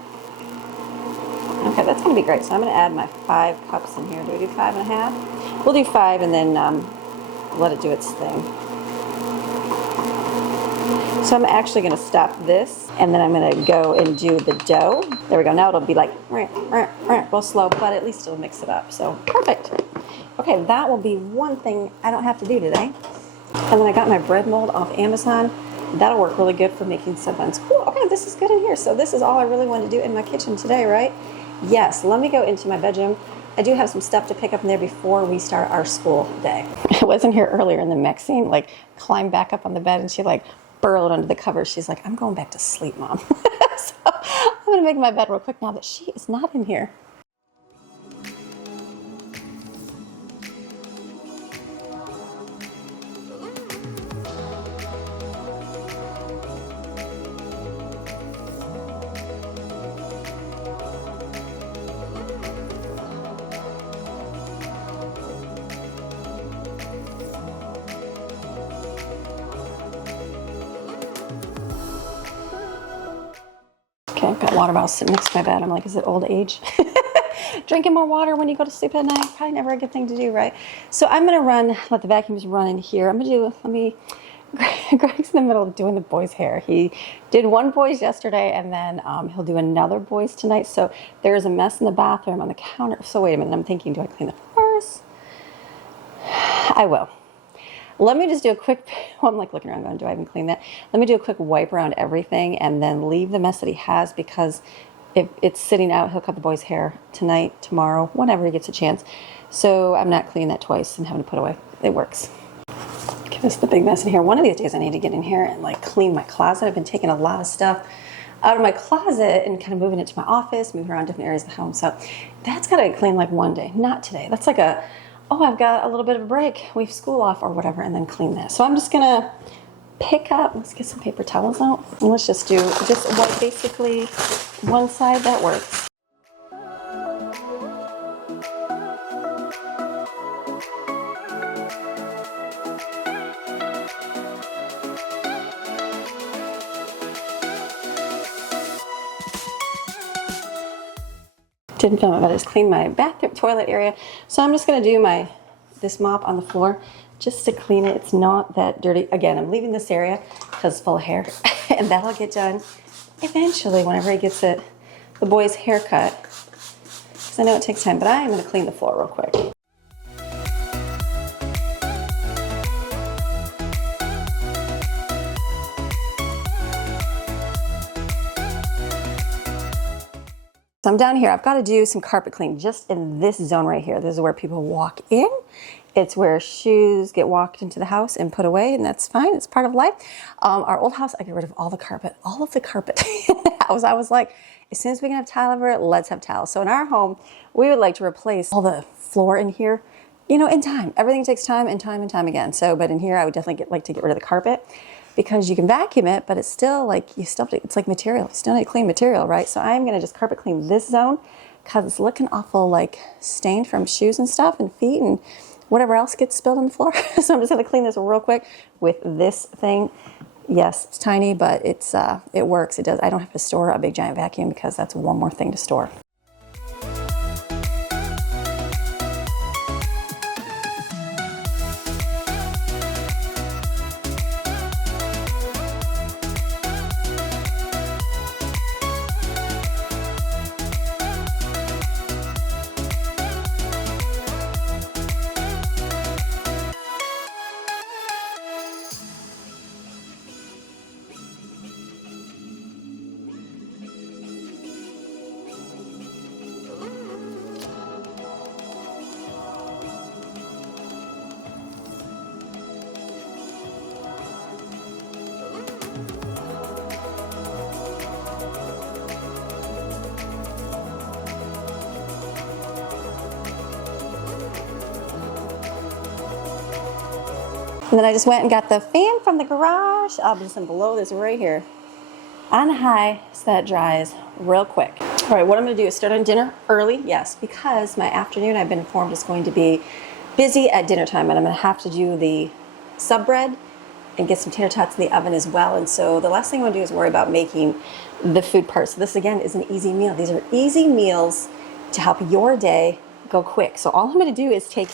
Okay, that's going to be great. So I'm going to add my 5 cups in here. Do we do 5.5? We'll do 5 and then let it do its thing. So I'm actually going to stop this, and then I'm going to go and do the dough. There we go. Now it'll be like real slow, but at least it'll mix it up. So perfect. Okay, that will be one thing I don't have to do today. And then I got my bread mold off Amazon. That'll work really good for making sub buns. Cool. Okay, this is good in here. So this is all I really wanted to do in my kitchen today, right? Yes. Let me go into my bedroom. I do have some stuff to pick up in there before we start our school day. I wasn't here earlier, and then Maxine climbed back up on the bed, and she burrowed under the covers. She's like, I'm going back to sleep, Mom. So I'm going to make my bed real quick now that she is not in here. Okay, I've got water bottles sitting next to my bed. I'm like, is it old age? Drinking more water when you go to sleep at night, probably never a good thing to do, right? So I'm gonna let the vacuums run in here. Greg's in the middle of doing the boys' hair. He did one boy's yesterday, and then he'll do another boy's tonight. So there's a mess in the bathroom on the counter. So wait a minute, I'm thinking, do I clean the floors? I will. Let me just do a quick, well, I'm like looking around going, do I even clean that? Let me do a quick wipe around everything and then leave the mess that he has, because if it's sitting out, he'll cut the boy's hair tonight, tomorrow, whenever he gets a chance. So I'm not cleaning that twice and having to put away. It works. Okay, this is the big mess in here. One of these days I need to get in here and like clean my closet. I've been taking a lot of stuff out of my closet and kind of moving it to my office, moving around different areas of the home. So that's got to get cleaned like one day, not today. That's like a, oh, I've got a little bit of a break, we have school off or whatever, and then clean that. So I'm just gonna pick up, let's get some paper towels out, and let's just do basically one side. That works. Didn't film it, but I just cleaned my bathroom toilet area. So I'm just gonna do this mop on the floor just to clean it. It's not that dirty. Again, I'm leaving this area because it's full of hair, and that'll get done eventually whenever he gets the boy's haircut. Because I know it takes time, but I am gonna clean the floor real quick. So I'm down here. I've got to do some carpet cleaning just in this zone right here. This is where people walk in. It's where shoes get walked into the house and put away, and that's fine. It's part of life. Our old house, I got rid of all of the carpet in the house. I was like, as soon as we can have tile over it, let's have tile. So in our home, we would like to replace all the floor in here, you know, in time. Everything takes time and time again. So, but in here, I would definitely like to get rid of the carpet, because you can vacuum it, but it's still like, it's like material. You still need clean material, right? So I'm gonna just carpet clean this zone because it's looking awful like stained from shoes and stuff and feet and whatever else gets spilled on the floor. So I'm just gonna clean this real quick with this thing. Yes, it's tiny, but it works. It does. I don't have to store a big giant vacuum because that's one more thing to store. And then I just went and got the fan from the garage. I'll just below this right here on high so that dries real quick. All right, what I'm gonna do is start on dinner early, yes, because my afternoon, I've been informed, is going to be busy at dinner time, and I'm gonna have to do the sub bread and get some tater tots in the oven as well. And so the last thing I wanna do is worry about making the food part. So this again is an easy meal. These are easy meals to help your day go quick. So all I'm gonna do is take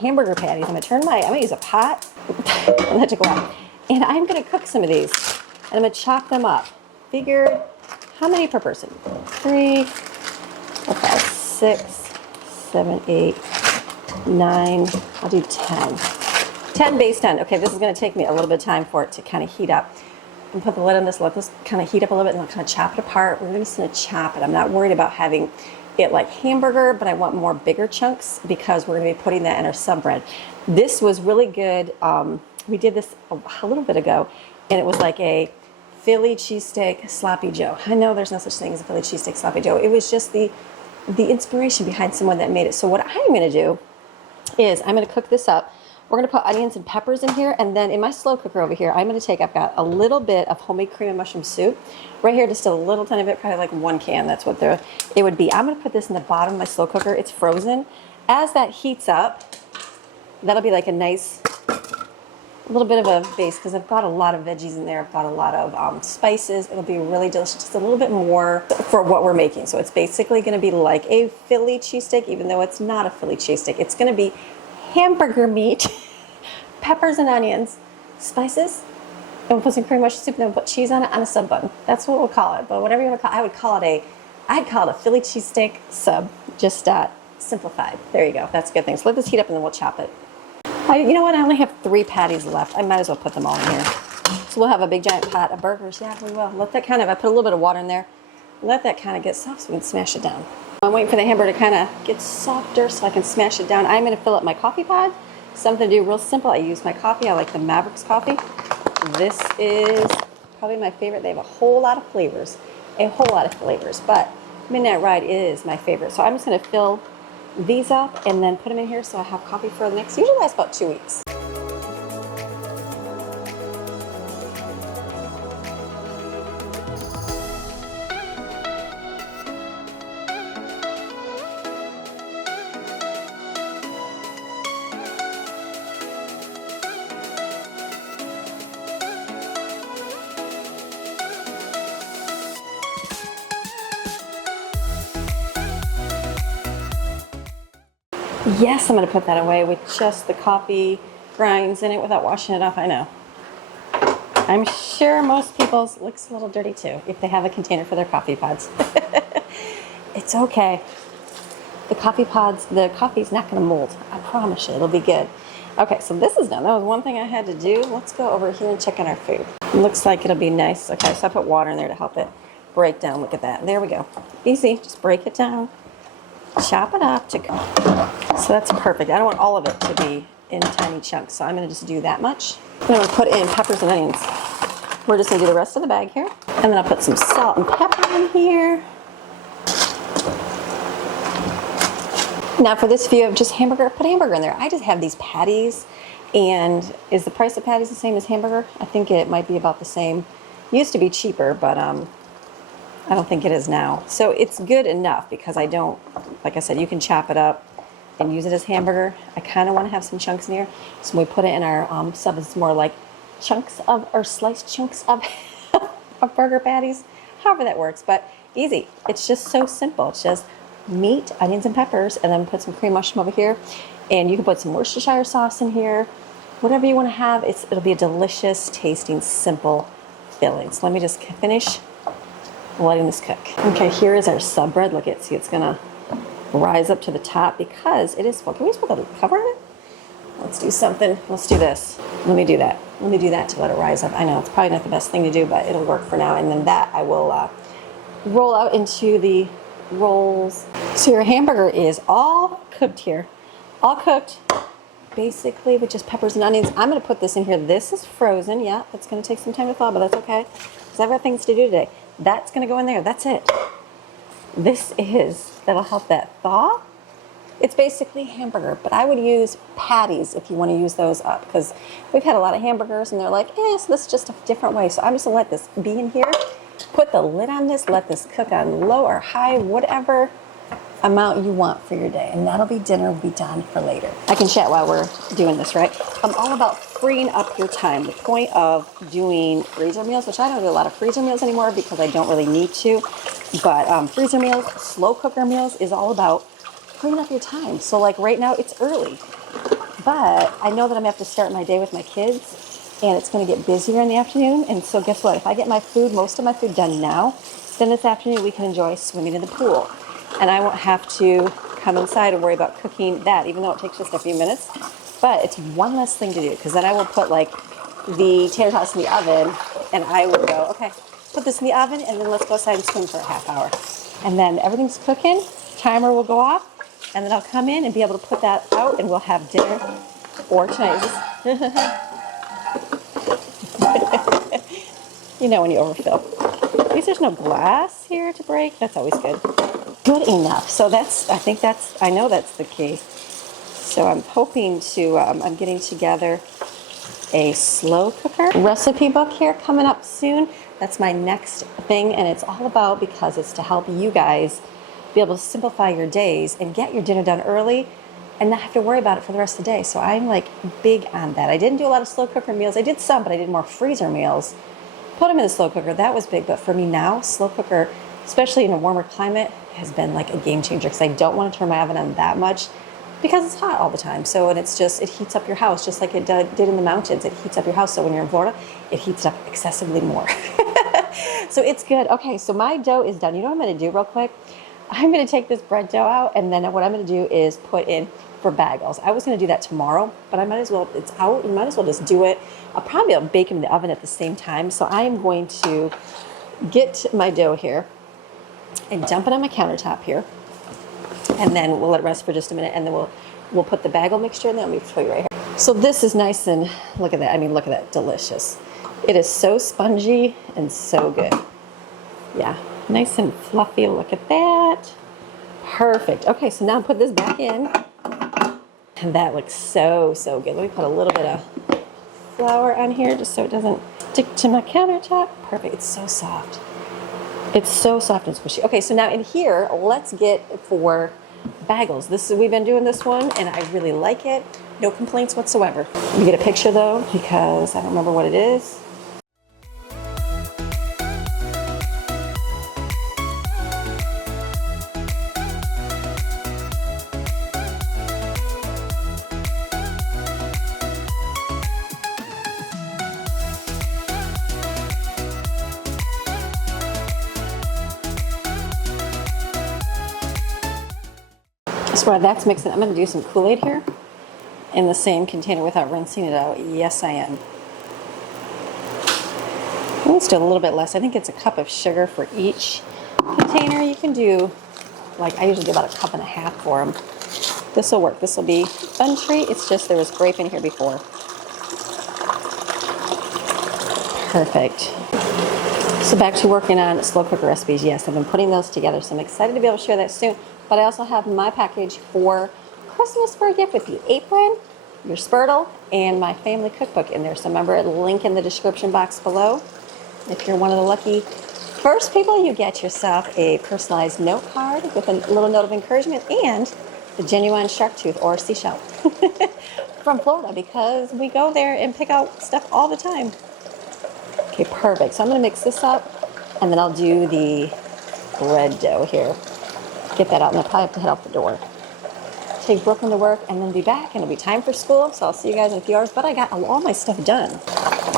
hamburger patties. I'm gonna use a pot. That took a while. And I'm gonna cook some of these. And I'm gonna chop them up. Figure, how many per person? 3, 4, 5, 6, 7, 8, 9, I'll do 10. 10 base 10. Okay, this is gonna take me a little bit of time for it to kind of heat up. And put the lid on this, let this kind of heat up a little bit, and I'll kind of chop it apart. We're just gonna chop it. I'm not worried about having it like hamburger, but I want more bigger chunks because we're gonna be putting that in our sub bread. This was really good. We did this a little bit ago, and it was like a Philly cheesesteak sloppy joe. I know there's no such thing as a Philly cheesesteak sloppy joe. It was just the inspiration behind someone that made it. So what I'm gonna do is I'm gonna cook this up. We're gonna put onions and peppers in here, and then in my slow cooker over here, I'm gonna take, I've got a little bit of homemade cream and mushroom soup. Right here, just a little tiny bit, probably like 1 can, that's what it would be. I'm gonna put this in the bottom of my slow cooker. It's frozen. As that heats up, that'll be like a nice a little bit of a base because I've got a lot of veggies in there. I've got a lot of spices. It'll be really delicious. Just a little bit more for what we're making. So it's basically going to be like a Philly cheesesteak, even though it's not a Philly cheesesteak. It's going to be hamburger meat, peppers and onions, spices, and we'll put some cream mushroom soup, and then we'll put cheese on it on a sub bun. That's what we'll call it. But whatever you want to call it, I'd call it a Philly cheesesteak sub, just simplified. There you go. That's a good thing. So let this heat up and then we'll chop it. You know what? I only have 3 patties left. I might as well put them all in here. So we'll have a big giant pot of burgers. Yeah, we will. Let that I put a little bit of water in there. Let that kind of get soft so we can smash it down. I'm waiting for the hamburger to kind of get softer so I can smash it down. I'm going to fill up my coffee pod. Something to do real simple. I use my coffee. I like the Mavericks coffee. This is probably my favorite. They have a whole lot of flavors. But Midnight Ride is my favorite. So I'm just going to fill these up and then put them in here so I have coffee for the next, usually lasts about 2 weeks. Yes, I'm going to put that away with just the coffee grinds in it without washing it off. I know. I'm sure most people's looks a little dirty too if they have a container for their coffee pods. It's okay. The coffee's not going to mold. I promise you, it'll be good. Okay, so this is done. That was one thing I had to do. Let's go over here and check on our food. Looks like it'll be nice. Okay, so I put water in there to help it break down. Look at that. There we go. Easy. Just break it down. Chop it up to go. So that's perfect. I don't want all of it to be in tiny chunks, so I'm going to just do that much. Then I'm going to put in peppers and onions. We're just going to do the rest of the bag here. And then I'll put some salt and pepper in here. Now for this, if you have just hamburger, put hamburger in there. I just have these patties, and is the price of patties the same as hamburger? I think it might be about the same. Used to be cheaper, but I don't think it is now. So it's good enough because I don't, like I said, you can chop it up and use it as hamburger. I kind of want to have some chunks in here. So when we put it in our sub, it's more like chunks of, or sliced chunks of, of burger patties, however that works. But easy. It's just so simple. It's just meat, onions, and peppers, and then put some cream mushroom over here. And you can put some Worcestershire sauce in here. Whatever you want to have, it'll be a delicious tasting, simple filling. So let me just finish letting this cook. Okay, here is our sub bread. Look at, see, it's gonna rise up to the top because it is full. Can we just put the cover on it? Let's do something. Let's do this. Let me do that. Let me do that to let it rise up. I know it's probably not the best thing to do, but it'll work for now. And then that I will roll out into the rolls. So your hamburger is all cooked here. All cooked, basically with just peppers and onions. I'm gonna put this in here. This is frozen. Yeah, it's gonna take some time to thaw, but that's okay. Because I've got things to do today. That's going to go in there. That's it. That'll help that thaw. It's basically hamburger, but I would use patties if you want to use those up because we've had a lot of hamburgers and they're like, so this is just a different way. So I'm just going to let this be in here. Put the lid on this. Let this cook on low or high, whatever amount you want for your day. And that'll be dinner. Will be done for later. I can chat while we're doing this, right? I'm all about freeing up your time. The point of doing freezer meals, which I don't do a lot of freezer meals anymore because I don't really need to, but freezer meals, slow cooker meals is all about freeing up your time. So like right now it's early, but I know that I'm gonna have to start my day with my kids and it's gonna get busier in the afternoon. And so guess what? If I get most of my food done now, then this afternoon we can enjoy swimming in the pool. And I won't have to come inside and worry about cooking that, even though it takes just a few minutes. But it's one less thing to do, because then I will put like the tater tots in the oven, and I will go, okay, put this in the oven, and then let's go outside and swim for a half hour. And then everything's cooking, timer will go off, and then I'll come in and be able to put that out, and we'll have dinner. Or tonight, you know when you overfill. At least there's no glass here to break. That's always good. Good enough. So I know that's the key. So I'm hoping to, I'm getting together a slow cooker recipe book here coming up soon. That's my next thing, and it's all about, because it's to help you guys be able to simplify your days and get your dinner done early and not have to worry about it for the rest of the day. So I'm like big on that. I didn't do a lot of slow cooker meals. I did some, but I did more freezer meals. Put them in the slow cooker. That was big. But for me now, slow cooker, especially in a warmer climate, has been like a game changer because I don't want to turn my oven on that much because it's hot all the time. So, and it's just, it heats up your house just like it did in the mountains. It heats up your house. So when you're in Florida, it heats up excessively more. So it's good. Okay, so my dough is done. You know what I'm going to do real quick? I'm going to take this bread dough out, and then what I'm going to do is put in for bagels. I was going to do that tomorrow, but I might as well, it's out, you might as well just do it. I'll probably bake them in the oven at the same time. So I am going to get my dough here and dump it on my countertop here. And then we'll let it rest for just a minute, and then we'll put the bagel mixture in there. Let me show you right here. So this is nice and, look at that. I mean, look at that, delicious. It is so spongy and so good. Yeah, nice and fluffy. Look at that. Perfect. Okay, so now put this back in. And that looks so, so good. Let me put a little bit of flour on here just so it doesn't stick to my countertop. Perfect. It's so soft. It's so soft and squishy. Okay, so now in here, let's get for bagels. We've been doing this one, and I really like it. No complaints whatsoever. Let me get a picture though, because I don't remember what it is. So while that's mixing, I'm going to do some Kool-Aid here in the same container without rinsing it out. Yes, I am. Let's do a little bit less. I think it's a cup of sugar for each container. You can do, like, I usually do about a cup and a half for them. This will work. This will be fun treat. It's just there was grape in here before. Perfect. So back to working on slow cooker recipes. Yes, I've been putting those together, so I'm excited to be able to share that soon. But I also have my package for Christmas for a gift with the apron, your spurtle, and my family cookbook in there. So remember, link in the description box below. If you're one of the lucky first people, you get yourself a personalized note card with a little note of encouragement and the genuine shark tooth or seashell from Florida, because we go there and pick out stuff all the time. Okay, perfect. So I'm going to mix this up, and then I'll do the bread dough here. Get that out, and I'll probably have to head out the door. Take Brooklyn to work, and then be back, and it'll be time for school. So I'll see you guys in a few hours. But I got all my stuff done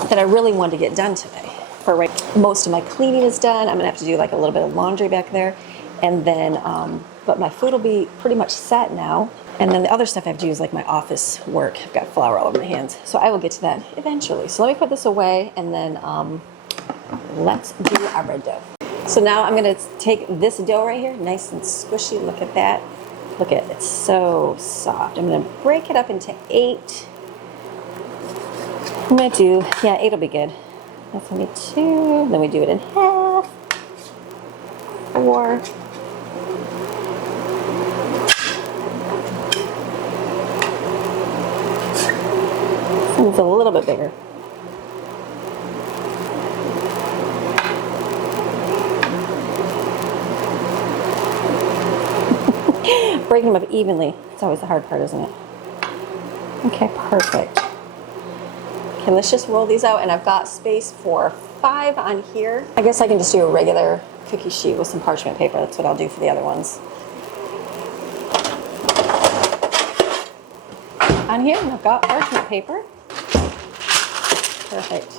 that I really wanted to get done today. Most of my cleaning is done. I'm gonna have to do like a little bit of laundry back there, and then but my food will be pretty much set now. And then the other stuff I have to do is like my office work. I've got flour all over my hands, so I will get to that eventually. So let me put this away, and then let's do our bread dough. So now I'm gonna take this dough right here, nice and squishy. Look at that. Look at it, it's so soft. I'm gonna break it up into 8. I'm gonna do, yeah, 8 will be good. That's gonna be 2, then we do it in half. 4. This one's a little bit bigger. Breaking them up evenly. It's always the hard part, isn't it? Okay, perfect. Okay, let's just roll these out, and I've got space for 5 on here. I guess I can just do a regular cookie sheet with some parchment paper. That's what I'll do for the other ones. On here, I've got parchment paper. Perfect.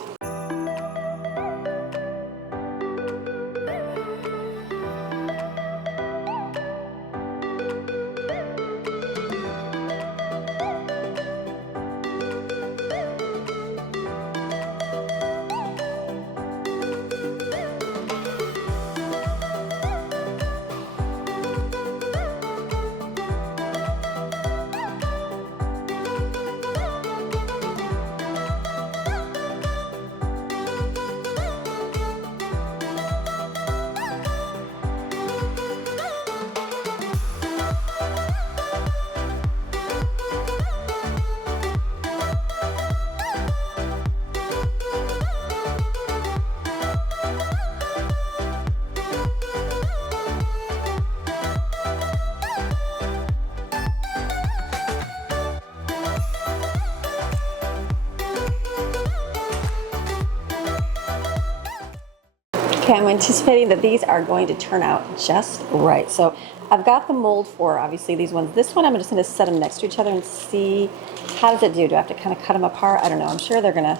Okay, I'm anticipating that these are going to turn out just right. So I've got the mold for, obviously, these ones. This one, I'm just going to set them next to each other and see, how does it do? Do I have to kind of cut them apart? I don't know. I'm sure they're going to,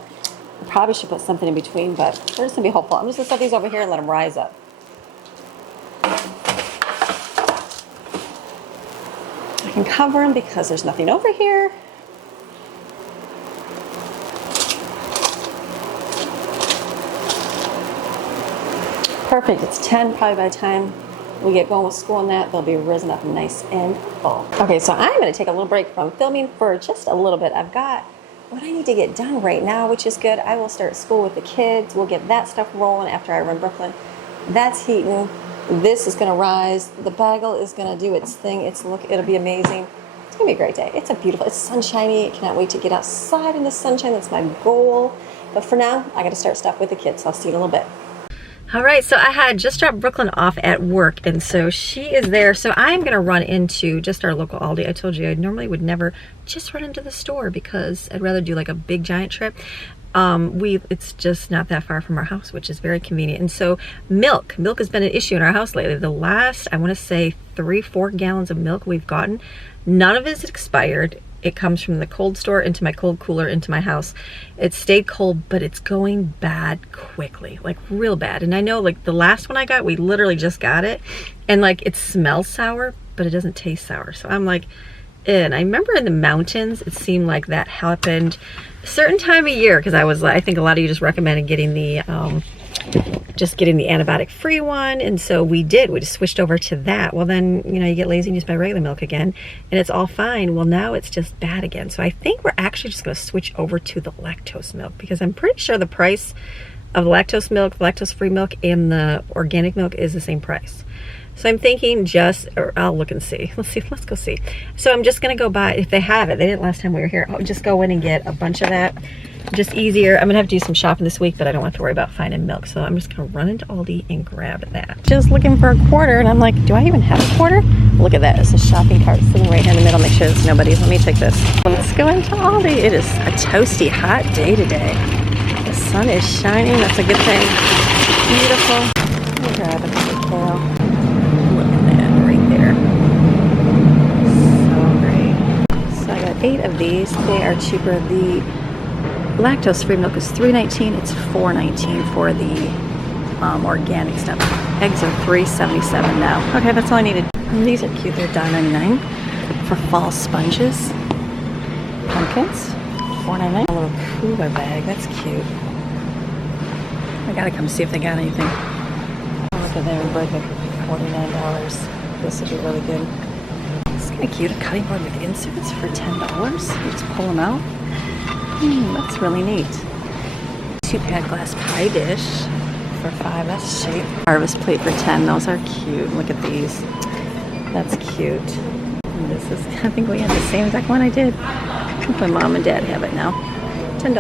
probably should put something in between, but we're just going to be hopeful. I'm just going to set these over here and let them rise up. I can cover them because there's nothing over here. Perfect, it's 10, probably by the time we get going with school and that, they'll be risen up nice and full. Okay, so I'm gonna take a little break from filming for just a little bit. I've got what I need to get done right now, which is good. I will start school with the kids. We'll get that stuff rolling after I run Brooklyn. That's heating. This is gonna rise. The bagel is gonna do its thing. It'll be amazing. It's gonna be a great day. It's sunshiny. I cannot wait to get outside in the sunshine. That's my goal. But for now, I gotta start stuff with the kids. So I'll see you in a little bit. All right, so I had just dropped Brooklyn off at work, and so she is there. So I'm gonna run into just our local Aldi. I told you I normally would never just run into the store because I'd rather do like a big giant trip. It's just not that far from our house, which is very convenient. And so milk has been an issue in our house lately. The last, I wanna say 3-4 gallons of milk we've gotten, none of it is expired. It comes from the cold store into my cold cooler into my house. It stayed cold, but it's going bad quickly, like real bad. And I know like the last one I got, we literally just got it, and like it smells sour, but it doesn't taste sour. So I'm like, and I remember in the mountains, it seemed like that happened a certain time of year, because I think a lot of you just recommended getting the antibiotic free one, and so we just switched over to that. Well then, you get lazy and just buy regular milk again, and it's all fine. Well, now it's just bad again. So I think we're actually just going to switch over to the lactose milk, because I'm pretty sure the price of the lactose milk, the lactose free milk, and the organic milk is the same price. So I'm thinking I'll look and see. Let's go see. So I'm just gonna go buy, if they have it, they didn't last time we were here, I'll just go in and get a bunch of that. Just easier. I'm gonna have to do some shopping this week, but I don't have to worry about finding milk. So I'm just gonna run into Aldi and grab that. Just looking for a quarter, and I'm like, do I even have a quarter? Look at that, it's a shopping cart sitting right here in the middle. Make sure there's nobody. Let me take this. Let's go into Aldi. It is a toasty, hot day today. The sun is shining, that's a good thing. Beautiful. Let me grab another kale. Look at that right there. So great. So I got 8 of these. They are cheaper. The lactose-free milk is $3.19. It's $4.19 for the organic stuff. Eggs are $3.77 now. Okay, that's all I needed. And these are cute. They're $1.99 for fall sponges. Pumpkins, $4.99. A little cooler bag. That's cute. I gotta come see if they got anything. Look at their bread maker for $49. This would be really good. It's kind of cute. A cutting board with inserts for $10. You just pull them out. That's really neat. 2-pad glass pie dish for $5. That's cheap. Harvest plate for $10. Those are cute. Look at these. That's cute. And this is, I think we had the same exact one I did. I think my mom and dad have it now. $10.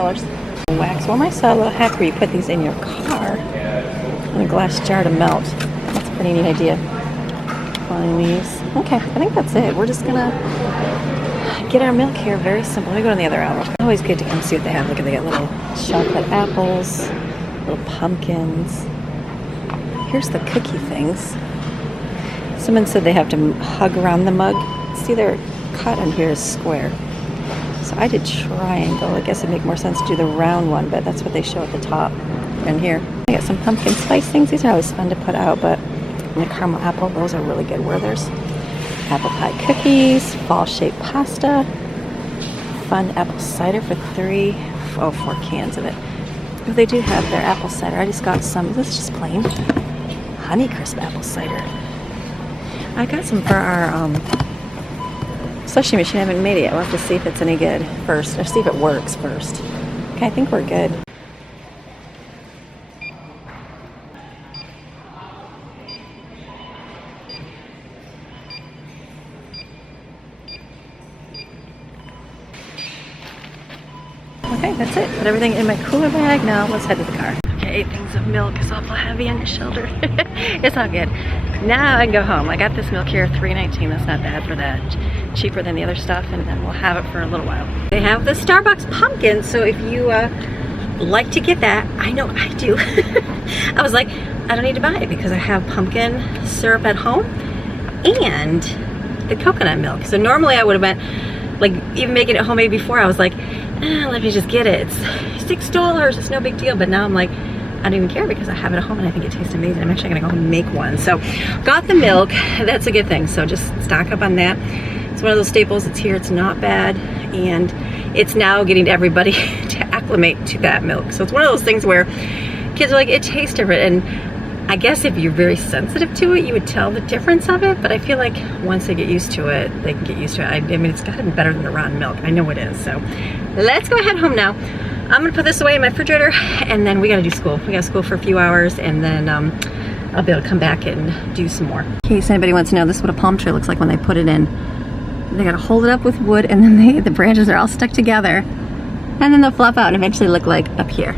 Wax. Well, I saw a little hack where you put these in your car in a glass jar to melt. That's a pretty neat idea. Buying these. Okay, I think that's it. We're just gonna get our milk here. Very simple. Let me go to the other aisle. Always good to come see what they have. Look at, they got little chocolate apples, little pumpkins. Here's the cookie things. Someone said they have to hug around the mug. See, they're cut on here is square. So I did triangle. I guess it'd make more sense to do the round one, but that's what they show at the top. And here, I got some pumpkin spice things. These are always fun to put out, but the caramel apple, those are really good. Werther's. Apple pie cookies, fall-shaped pasta, fun apple cider for 4 cans of it. Oh, they do have their apple cider. I just got some. This is just plain Honeycrisp apple cider. I got some for our slushie machine. I haven't made it yet. We'll have to see if it's any good first, or see if it works first. Okay, I think we're good. Okay, that's it. Put everything in my cooler bag. Now let's head to the car. Okay, 8 things of milk is awful heavy on your shoulder. It's all good. Now I can go home. I got this milk here, $3.19. That's not bad for that. Cheaper than the other stuff, and then we'll have it for a little while. They have the Starbucks pumpkin, so if you like to get that, I know I do. I was like, I don't need to buy it because I have pumpkin syrup at home and the coconut milk. So normally I would have been like, even making it homemade before, I was like, let me just get it. It's $6, it's no big deal. But now I'm like, I don't even care because I have it at home and I think it tastes amazing. I'm actually gonna go home and make one. So got the milk, that's a good thing. So just stock up on that. It's one of those staples, it's here, it's not bad. And it's now getting everybody to acclimate to that milk. So it's one of those things where kids are like, it tastes different. And I guess if you're very sensitive to it, you would tell the difference of it. But I feel like once they get used to it, they can get used to it. I mean, it's gotta be better than the rotten milk. I know it is. So let's go head home now. I'm gonna put this away in my refrigerator and then we gotta do school. We got school for a few hours and then I'll be able to come back and do some more. In case anybody wants to know, this is what a palm tree looks like when they put it in. They gotta hold it up with wood and then the branches are all stuck together and then they'll flop out and eventually look like up here.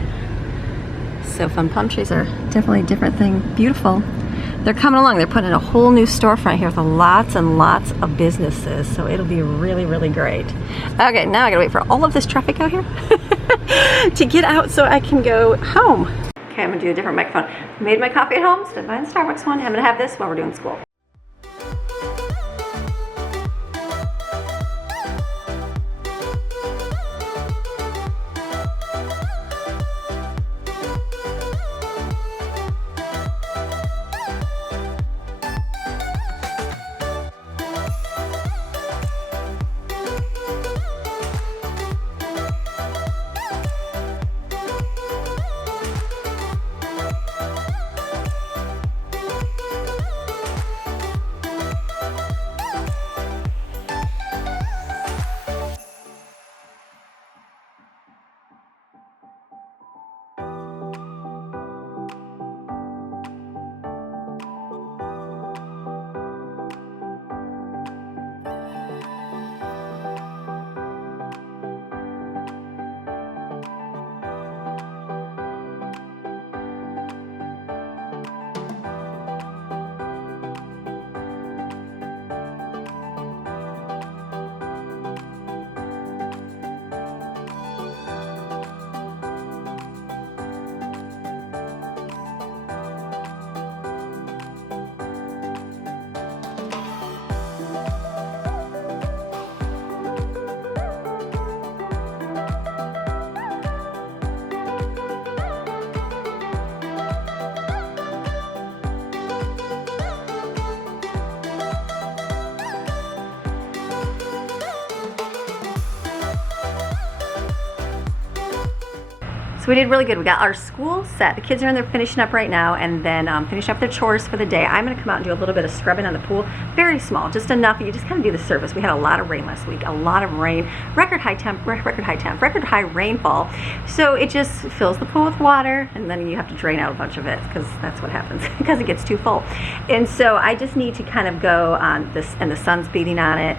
So fun. Palm trees are definitely a different thing. Beautiful. They're coming along. They're putting in a whole new storefront here with lots and lots of businesses. So it'll be really, really great. Okay, now I gotta wait for all of this traffic out here to get out so I can go home. Okay, I'm gonna do a different microphone. Made my coffee at home, stood by the Starbucks one. I'm gonna have this while we're doing school. So we did really good. We got our school set. The kids are in there finishing up right now and then finishing up their chores for the day. I'm gonna come out and do a little bit of scrubbing on the pool. Very small, just enough. You just kind of do the surface. We had a lot of rain last week, a lot of rain, record high rainfall. So it just fills the pool with water and then you have to drain out a bunch of it because that's what happens because it gets too full. And so I just need to kind of go on this, and the sun's beating on it.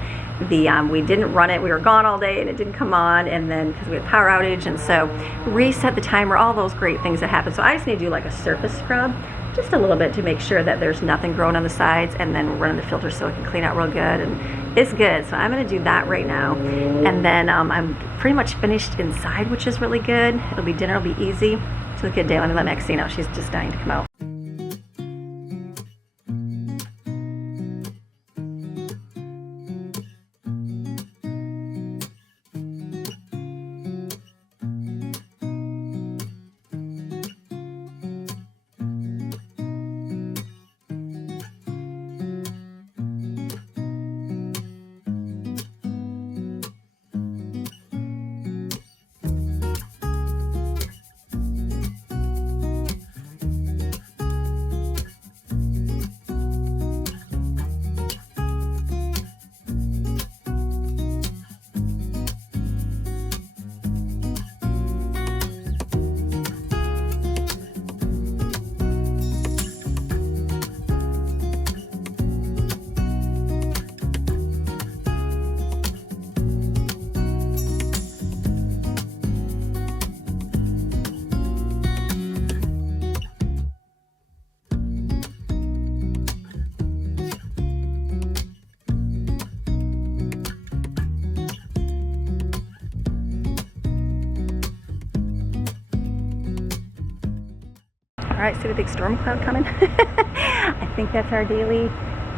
We didn't run it, we were gone all day and it didn't come on, and then because we had power outage, and so reset the timer, all those great things that happen. So I just need to do like a surface scrub, just a little bit to make sure that there's nothing growing on the sides, and then running the filter so it can clean out real good, and it's good. So I'm gonna do that right now, and then I'm pretty much finished inside, which is really good. It'll be dinner, it'll be easy. It's a good day. Let me let Maxine out, she's just dying to come out. All right, see the big storm cloud coming? I think that's our daily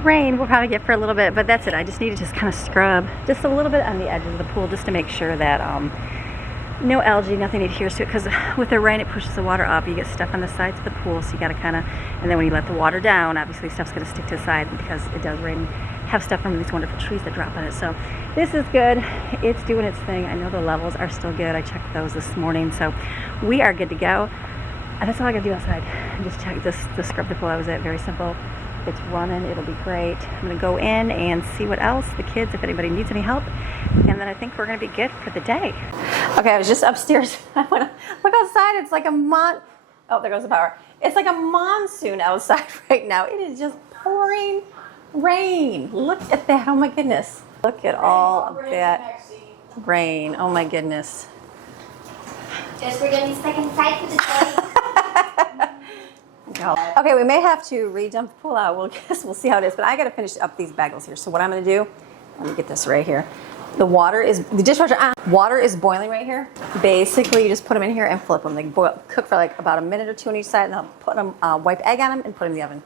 rain we'll probably get for a little bit, but that's it. I just need to just kind of scrub just a little bit on the edges of the pool just to make sure that no algae, nothing adheres to it, because with the rain it pushes the water up. You get stuff on the sides of the pool, so you got to kind of, and then when you let the water down, obviously stuff's going to stick to the side because it does rain, have stuff from these wonderful trees that drop on it. So this is good. It's doing its thing. I know the levels are still good. I checked those this morning, so we are good to go. And that's all I got to do outside. Just check this, scrub the pool. That was it. Very simple. It's running. It'll be great. I'm going to go in and see what else, the kids, if anybody needs any help. And then I think we're going to be good for the day. Okay, I was just upstairs. I want to look outside. It's like oh, there goes the power. It's like a monsoon outside right now. It is just pouring rain. Look at that. Oh my goodness. Look at all of that rain. Oh my goodness. Guess we're going to be stuck inside for the day. Okay, we may have to re-dump the pool out. We'll see how it is. But I got to finish up these bagels here. So what I'm going to do, let me get this right here. The dishwasher, water is boiling right here. Basically, you just put them in here and flip them. They cook for like about a minute or two on each side, and I'll put them, wipe egg on them, and put them in the oven.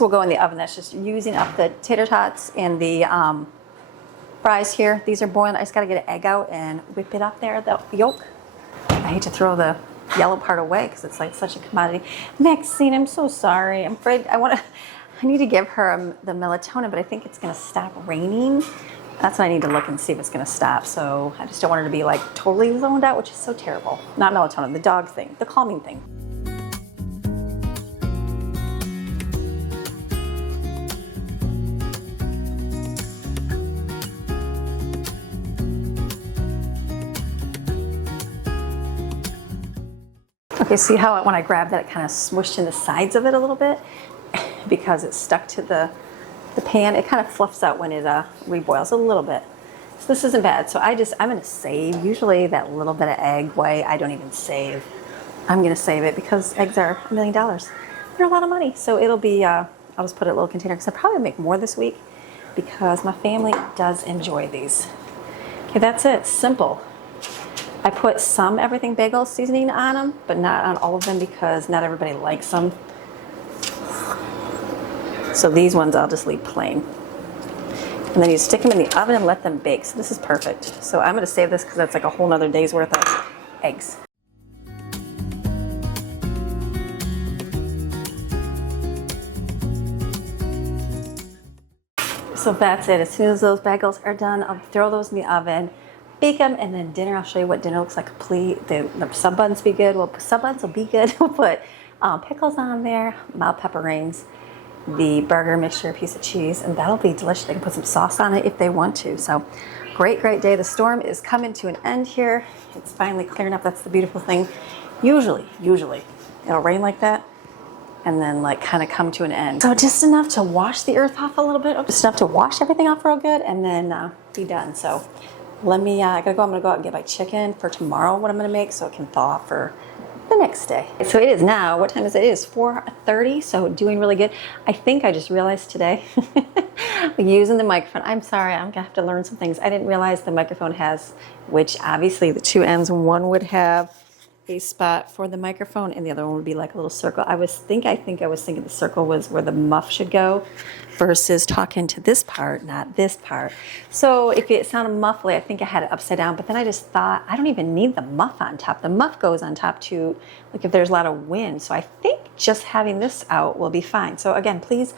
Will go in the oven. That's just using up the tater tots and the fries here. These are boiling. I just got to get an egg out and whip it up there, the yolk. I hate to throw the yellow part away because it's like such a commodity. Maxine, I'm so sorry. I'm afraid I need to give her the melatonin, but I think it's going to stop raining. That's what I need to look and see if it's going to stop. So I just don't want her to be like totally zoned out, which is so terrible. Not melatonin, the dog thing, the calming thing. Okay, see how when I grabbed that, it kind of smushed in the sides of it a little bit because it's stuck to the pan. It kind of fluffs out when it reboils a little bit. So this isn't bad. So I'm going to save. Usually that little bit of egg white, I don't even save. I'm going to save it because eggs are $1 million. They're a lot of money. So it'll be, I'll just put it in a little container because I'll probably make more this week because my family does enjoy these. Okay, that's it. Simple. I put some everything bagel seasoning on them, but not on all of them because not everybody likes them. So these ones I'll just leave plain. And then you stick them in the oven and let them bake. So this is perfect. So I'm going to save this because that's like a whole nother day's worth of eggs. So that's it. As soon as those bagels are done, I'll throw those in the oven. Bake them, and then dinner, I'll show you what dinner looks like. The sub buns be good. Sub buns will be good. We'll put pickles on there, mild pepper rings, the burger mixture, a piece of cheese, and that'll be delicious. They can put some sauce on it if they want to. So great day. The storm is coming to an end here. It's finally clearing up. That's the beautiful thing. Usually it'll rain like that and then like kind of come to an end. So just enough to wash the earth off a little bit, just enough to wash everything off real good and then be done. So let me, I'm gonna go out and get my chicken for tomorrow, what I'm gonna make, so it can thaw for the next day. So it is now, what time is it? It is 4:30, so doing really good. I think I just realized today, using the microphone, I'm sorry, I'm gonna have to learn some things. I didn't realize the microphone has, which obviously the two ends, one would have a spot for the microphone and the other one would be like a little circle. I think I was thinking the circle was where the muff should go versus talking to this part, not this part. So if it sounded muffly, I think I had it upside down, but then I just thought I don't even need the muff on top. The muff goes on top too, like if there's a lot of wind. So I think just having this out will be fine. So again, please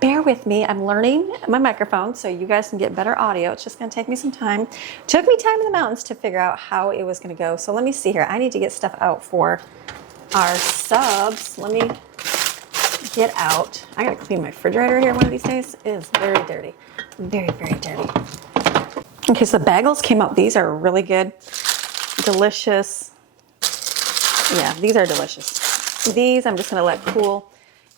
bear with me. I'm learning my microphone so you guys can get better audio. It's just going to take me some time. Took me time in the mountains to figure out how it was going to go. So let me see here. I need to get stuff out for our subs. Let me get out. I got to clean my refrigerator here one of these days. It is very dirty. Very dirty. Okay, so the bagels came out. These are really good. Delicious. Yeah, these are delicious. These I'm just going to let cool.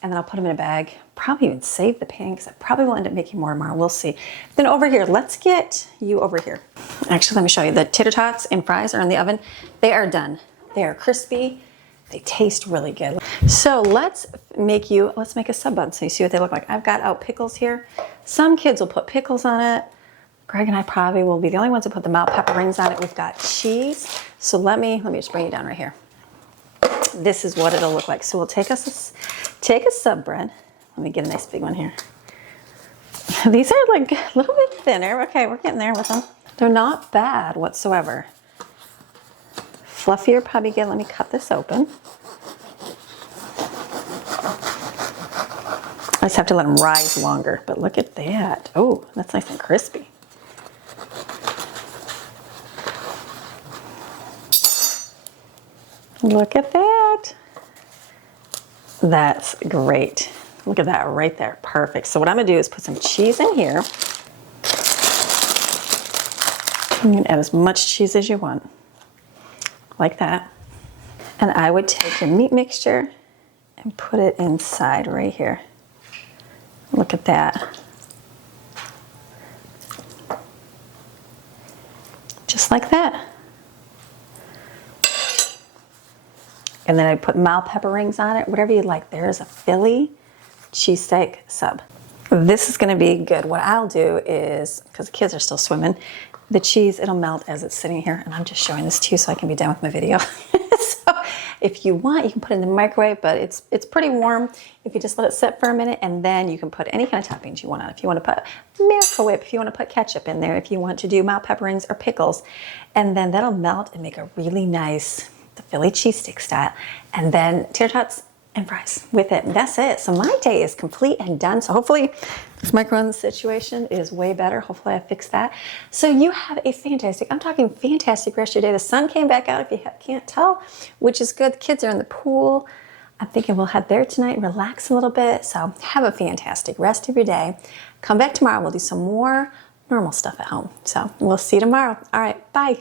And then I'll put them in a bag. Probably even save the pan because I probably will end up making more tomorrow. We'll see. Then over here, let's get you over here. Actually, let me show you. The tater tots and fries are in the oven. They are done. They are crispy. They taste really good. So let's make a sub bun so you see what they look like. I've got out pickles here. Some kids will put pickles on it. Greg and I probably will be the only ones that put the mild pepper rings on it. We've got cheese. So let me just bring it down right here. This is what it'll look like. So we'll take a sub bread. Let me get a nice big one here. These are like a little bit thinner. Okay, we're getting there with them. They're not bad whatsoever. Fluffier probably good. Let me cut this open. I just have to let them rise longer, but look at that. Oh, that's nice and crispy. Look at that. That's great. Look at that right there. Perfect. So what I'm gonna do is put some cheese in here. You can add as much cheese as you want. Like that. And I would take your meat mixture and put it inside right here. Look at that. Just like that. And then I put mild pepper rings on it, whatever you like. There's a Philly cheesesteak sub. This is gonna be good. What I'll do is, because the kids are still swimming, the cheese, it'll melt as it's sitting here. And I'm just showing this to you so I can be done with my video. So if you want, you can put it in the microwave, but it's pretty warm. If you just let it sit for a minute, and then you can put any kind of toppings you want on it. If you want to put Miracle Whip, if you want to put ketchup in there, if you want to do mild pepper rings or pickles, and then that'll melt and make a really nice, the Philly cheesesteak style, and then tater tots and fries with it. And that's it. So my day is complete and done. So hopefully this microwave situation is way better. Hopefully I fixed that. So you have a fantastic, I'm talking fantastic rest of your day. The sun came back out, if you can't tell, which is good. The kids are in the pool. I'm thinking we'll head there tonight and relax a little bit. So have a fantastic rest of your day. Come back tomorrow. We'll do some more normal stuff at home. So we'll see you tomorrow. All right. Bye.